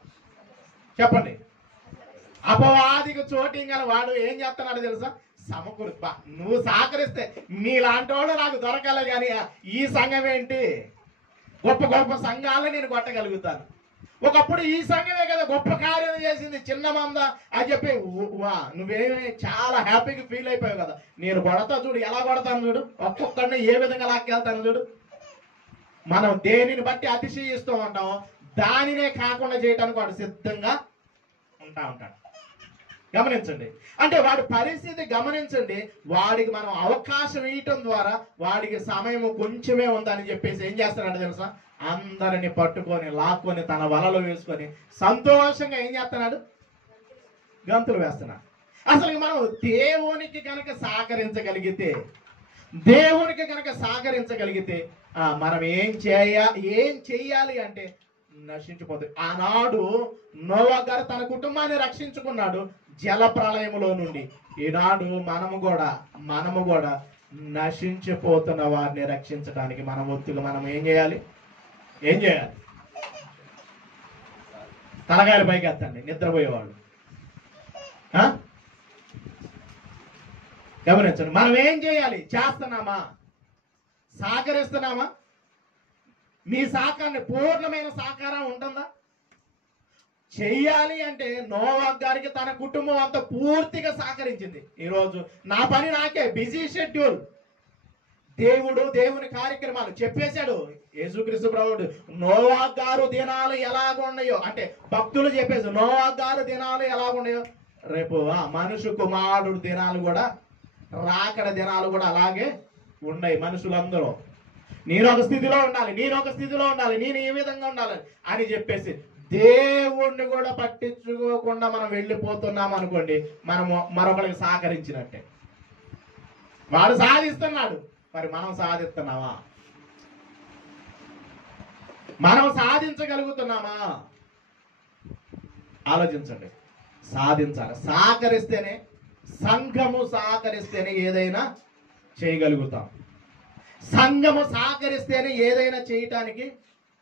చెప్పండి? అపవాదికి చోటింగల వాడు ఏం చేస్తున్నాడు తెలుసా? సమకూర్చు. నువ్వు సహకరిస్తే మీలాంటి వాడు నాకు దొరకాలి, కానీ ఈ సంఘం ఏంటి, గొప్ప గొప్ప సంఘాలు నేను కొట్టగలుగుతాను. ఒకప్పుడు ఈ సంఘమే కదా గొప్ప కార్యం చేసింది, చిన్న మంద అని చెప్పి నువ్వేమి చాలా హ్యాపీగా ఫీల్ అయిపోయావు కదా. నేను కొడతా చూడు, ఎలా కొడతాను చూడు, ఒక్కొక్కడిని ఏ విధంగా లాక్కెళ్తాను చూడు. మనం దేనిని బట్టి అతిశయిస్తూ ఉంటామో దానినే కాకుండా చేయడానికి వాడు సిద్ధంగా ఉంటాడు. గమనించండి, అంటే వాడి పరిస్థితి గమనించండి. వాడికి మనం అవకాశం ఇవ్వటం ద్వారా వాడికి సమయం కొంచెమే ఉందని చెప్పేసి ఏం చేస్తాడంటే తెలుసా? అందరిని పట్టుకొని లాక్కొని తన వలలో వేసుకొని సంతోషంగా ఏం చేస్తున్నాడు? గంతులు వేస్తున్నాడు. అసలు మనం దేవునికి కనుక సహకరించగలిగితే మనం ఏం చేయాలి అంటే నశించిపోతుంది. ఆనాడు నోవా గారు తన కుటుంబాన్ని రక్షించుకున్నాడు జల ప్రళయములో నుండి. ఈనాడు మనము కూడా నశించిపోతున్న వారిని రక్షించడానికి మన ఒత్తులు మనం ఏం చేయాలి? తలగాయలు పైకి ఎత్తండి నిద్రపోయేవాళ్ళు. గమనించండి, మనం ఏం చేయాలి? చేస్తున్నామా? సహకరిస్తున్నామా? మీ సహకారాన్ని పూర్ణమైన సహకారం ఉంటుందా? చెయ్యాలి అంటే నోవా గారికి తన కుటుంబం అంతా పూర్తిగా సహకరించింది. ఈరోజు నా పని నాకే, బిజీ షెడ్యూల్. దేవుని కార్యక్రమాలు చెప్పేశాడు యేసుక్రీస్తు ప్రభువుడు. నోవా గారు దినాలు ఎలాగున్నాయో అంటే భక్తులు చెప్పేసి నోవా గారు దినాలు ఎలాగున్నాయో రేపు మనుషు కుమారుడు దినాలు కూడా, రాకడ దినాలు కూడా అలాగే ఉన్నాయి. మనుషులందరూ నేను ఒక స్థితిలో ఉండాలి, నేను ఈ విధంగా ఉండాలి అని చెప్పేసి దేవుణ్ణి కూడా పట్టించుకోకుండా మనం వెళ్ళిపోతున్నాం అనుకోండి, మనము మరొకరికి సహకరించినట్టే. వాడు సాధిస్తున్నాడు, మరి మనం సాధిస్తున్నామా? మనం సాధించగలుగుతున్నామా? ఆలోచించండి. సాధించాలి. సంఘము సహకరిస్తేనే ఏదైనా చేయగలుగుతాం. సంఘము సహకరిస్తేనే ఏదైనా చేయటానికి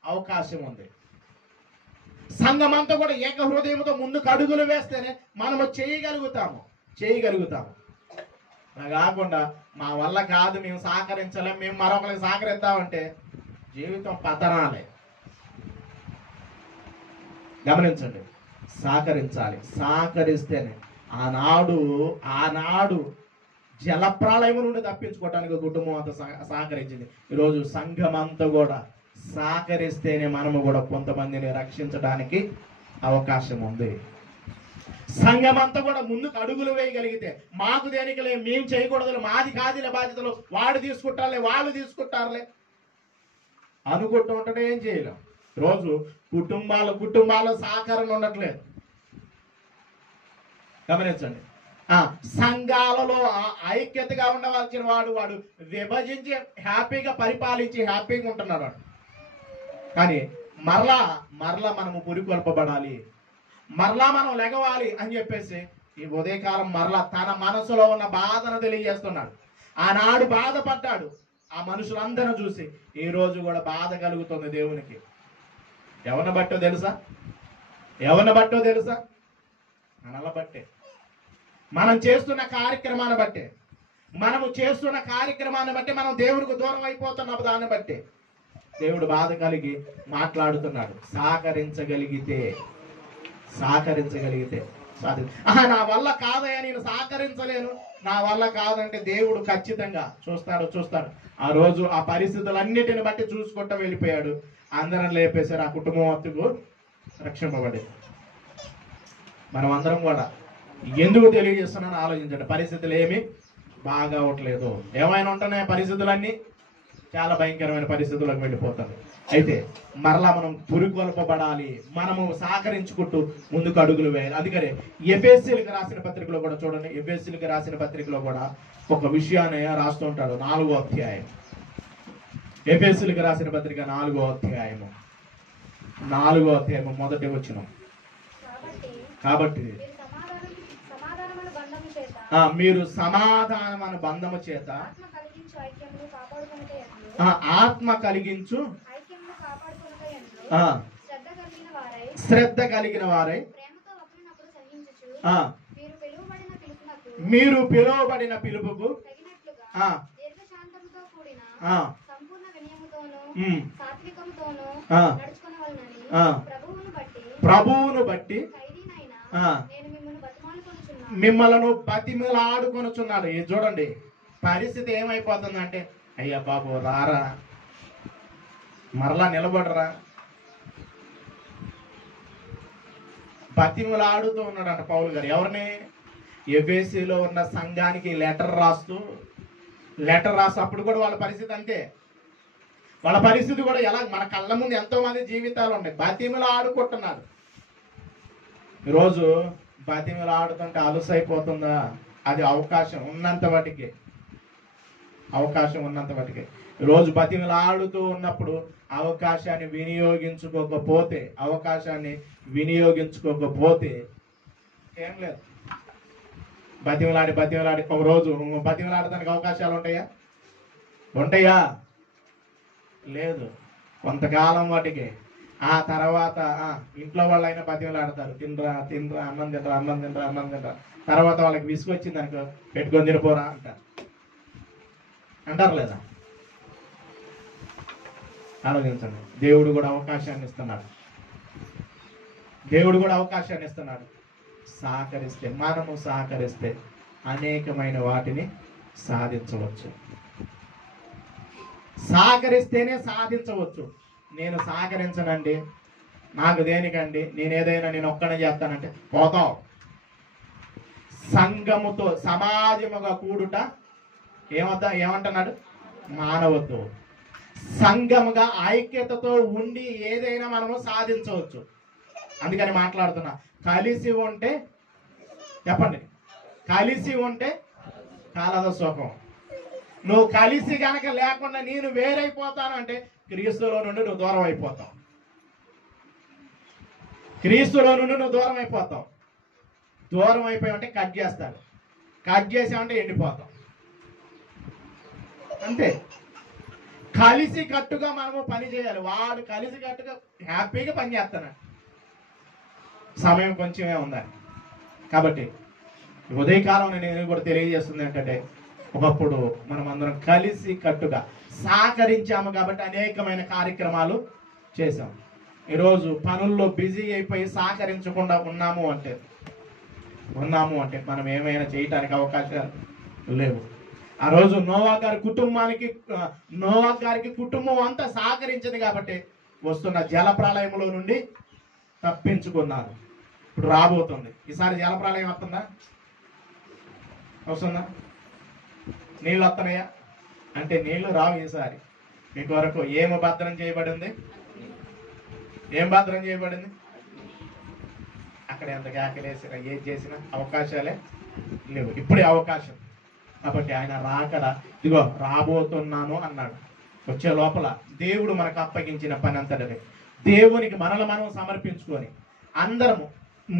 అవకాశం ఉంది. సంఘమంతా కూడా ఏక హృదయంతో ముందుకు అడుగులు వేస్తేనే మనము చేయగలుగుతాము. కాకుండా మా వల్ల కాదు, మేము సహకరించలేం, మేము మరొకరికి సహకరిద్దామంటే జీవితం పతనాలే. గమనించండి, సహకరించాలి. సహకరిస్తేనే ఆనాడు జలప్రళయం నుండి తప్పించుకోవటానికి కుటుంబం అంతా సహకరించింది. ఈరోజు సంఘం అంతా కూడా సహకరిస్తేనే మనము కూడా కొంతమందిని రక్షించడానికి అవకాశం ఉంది. సంఘం అంతా కూడా ముందుకు అడుగులు వేయగలిగితే, మాకు దేనికి లేదు, మేము చేయకూడదు, మాది కాదులే బాధ్యతలు, వాడు తీసుకుంటారులే, వాళ్ళు తీసుకుంటారులే అనుకుంటూ ఉంటే ఏం చేయలేం. రోజు కుటుంబాల సహకారం ఉండట్లేదు. గమనించండి, సంఘాలలో ఐక్యతగా ఉండవలసిన వాడు విభజించి హ్యాపీగా పరిపాలించి హ్యాపీగా ఉంటున్నాడు. కానీ మరలా మనము పురికొల్పబడాలి, మరలా మనం లెగవాలి అని చెప్పేసి ఈ ఉదయకాలం మరలా తన మనసులో ఉన్న బాధను తెలియజేస్తున్నాడు. ఆనాడు బాధపడ్డాడు, ఆ మనుషులందరూ చూసి ఈ రోజు కూడా బాధ కలుగుతుంది దేవునికి. ఎవరిని బట్టో తెలుసా? మనల బట్టే, మనం చేస్తున్న కార్యక్రమాన్ని బట్టి మనం దేవునికి దూరం అయిపోతున్నాం. దాన్ని బట్టి దేవుడు బాధ కలిగి మాట్లాడుతున్నాడు. సహకరించగలిగితే నా వల్ల కాదయ్యా, నేను సహకరించలేను, నా వల్ల కాదంటే దేవుడు ఖచ్చితంగా చూస్తాడు. ఆ రోజు ఆ పరిస్థితులన్నిటిని బట్టి చూసుకుంటూ వెళ్ళిపోయాడు. అందరం లేపేశారు, ఆ కుటుంబం వద్దకు రక్షింపబడి. మనం అందరం కూడా ఎందుకు తెలియజేస్తున్నాను ఆలోచించండి. పరిస్థితులు ఏమి బాగా అవట్లేదు. ఏమైనా ఉంటున్నాయి, పరిస్థితులన్నీ చాలా భయంకరమైన పరిస్థితులకు వెళ్ళిపోతుంది. అయితే మరలా మనం పురికొల్పబడాలి, మనము సహకరించుకుంటూ ముందుకు అడుగులు వేయాలి. అందుకనే ఎఫెసీయులకు రాసిన పత్రికలో కూడా చూడండి, ఎఫెసీయులకు రాసిన పత్రికలో కూడా ఒక విషయాన్ని రాస్తూ ఉంటాడు. 4వ అధ్యాయం, ఎఫెసీయులకు రాసిన పత్రిక 4వ అధ్యాయము 1వ వచనం. కాబట్టి మీరు సమాధానమైన బంధము చేత ఆత్మ కలిగించు శ్రద్ధ కలిగిన వారై మీరు పిలువబడిన పిలుపుకు ప్రభువును బట్టి మిమ్మలను బతిమిలాడుకొనుచున్నాడు. చూడండి, పరిస్థితి ఏమైపోతుందంటే, అయ్యా బాబు రారా, మరలా నిలబడరా, బతిమిలాడుతూ ఉన్నాడంట పౌలు గారు. ఎవరిని? ఎఫెసీలో ఉన్న సంఘానికి లెటర్ రాస్తూ అప్పుడు కూడా వాళ్ళ పరిస్థితి అంతే. వాళ్ళ పరిస్థితి కూడా ఎలా, మన కళ్ళ ముందు ఎంతో మంది జీవితాలు ఉన్నాయి, బతిమిలాడుకుంటున్నారు. ఈరోజు బతిమిలాడుతుంటే అలుసైపోతుందా? అది అవకాశం ఉన్నంత వాటికి, అవకాశం ఉన్నంత వాటికి. రోజు బతిమిలాడుతూ ఉన్నప్పుడు అవకాశాన్ని వినియోగించుకోకపోతే ఏం లేదు. బతిమిలాడి ఒక రోజు బతిమిలాడటానికి అవకాశాలు ఉంటాయా? లేదు. కొంతకాలం వాటికి. ఆ తర్వాత ఇంట్లో వాళ్ళైనా బతిమిలాడతారు, తినరా అన్నం తినరా. తర్వాత వాళ్ళకి విసుగొచ్చింది అనుకో, పెట్టుకొని తినిపోరా అంటారు లేదా? ఆలోచించండి. దేవుడు కూడా అవకాశాన్ని ఇస్తున్నాడు. మనము సహకరిస్తే అనేకమైన వాటిని సాధించవచ్చు. సహకరిస్తేనే సాధించవచ్చు. నేను సహకరించనండి, నాకు దేనికండి, నేను ఒక్కనే చేస్తానంటే పోతావు. సంఘముతో సమాజముగా కూడుట ఏమంటున్నాడు? మానవద్దు. సంఘముగా ఐక్యతతో ఉండి ఏదైనా మనము సాధించవచ్చు. అందుకని మాట్లాడుతున్నా. కలిసి ఉంటే చెప్పండి, కలిసి ఉంటే కాలద సుఖం. నువ్వు కలిసి గనక లేకుండా నేను వేరైపోతాను అంటే క్రీస్తులో నుండి నువ్వు దూరం అయిపోతావు. దూరం అయిపోయావంటే కట్ చేస్తాడు. కట్ చేసామంటే ఎండిపోతాం. అంతే. కలిసి కట్టుగా మనము పని చేయాలి. వాడు కలిసి కట్టుగా హ్యాపీగా పని చేస్తాడు. సమయం కొంచెమే ఉందని కాబట్టి ఉదయకాలం నేను కూడా తెలియజేస్తుంది ఏంటంటే, ఒకప్పుడు మనం అందరం కలిసి కట్టుగా సహకరించాము కాబట్టి అనేకమైన కార్యక్రమాలు చేశాం. ఈరోజు పనుల్లో బిజీ అయిపోయి సహకరించకుండా ఉన్నాము అంటే మనం ఏమైనా చేయటానికి అవకాశాలు లేవు. ఆ రోజు నోవా గారికి కుటుంబం అంతా సహకరించింది కాబట్టి వస్తున్న జల ప్రళయంలో నుండి తప్పించుకున్నారు. ఇప్పుడు రాబోతుంది. ఈసారి జల ప్రళయం వస్తుందా? నీళ్ళు వస్తున్నాయా అంటే నీళ్లు రావు. ఈసారి మీకు వరకు ఏం భద్రం చేయబడింది? అక్కడ ఎంత కేకలేసినా ఏది చేసినా అవకాశాలే లేవు. ఇప్పుడే అవకాశం. కాబట్టి ఆయన రాకడ ఇదిగో రాబోతున్నాను అన్నాడు. వచ్చే లోపల దేవుడు మనకు అప్పగించిన పని అంతటిది దేవునికి మనం సమర్పించుకొని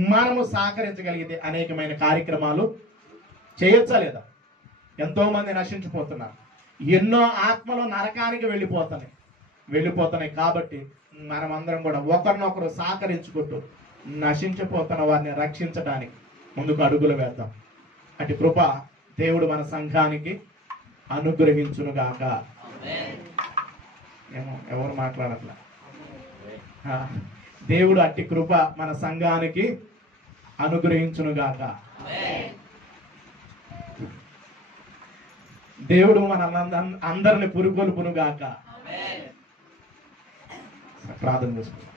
మనము సహకరించగలిగితే అనేకమైన కార్యక్రమాలు చేయొచ్చా లేదా? ఎంతో మంది నశించిపోతున్నారు. ఎన్నో ఆత్మలు నరకానికి వెళ్ళిపోతున్నాయి. కాబట్టి మనమందరం కూడా ఒకరినొకరు సహకరించుకుంటూ నశించిపోతున్న వారిని రక్షించడానికి ముందుకు అడుగులు వేద్దాం. అటు కృప దేవుడు మన సంఘానికి అనుగ్రహించునుగాక. ఎవరు మాట్లాడట్లా? దేవుడు అట్టి కృప మన సంఘానికి అనుగ్రహించునుగాక. దేవుడు మన అందరిని పురుగొల్పునుగాక. ప్రార్థన చేసుకుంటాం.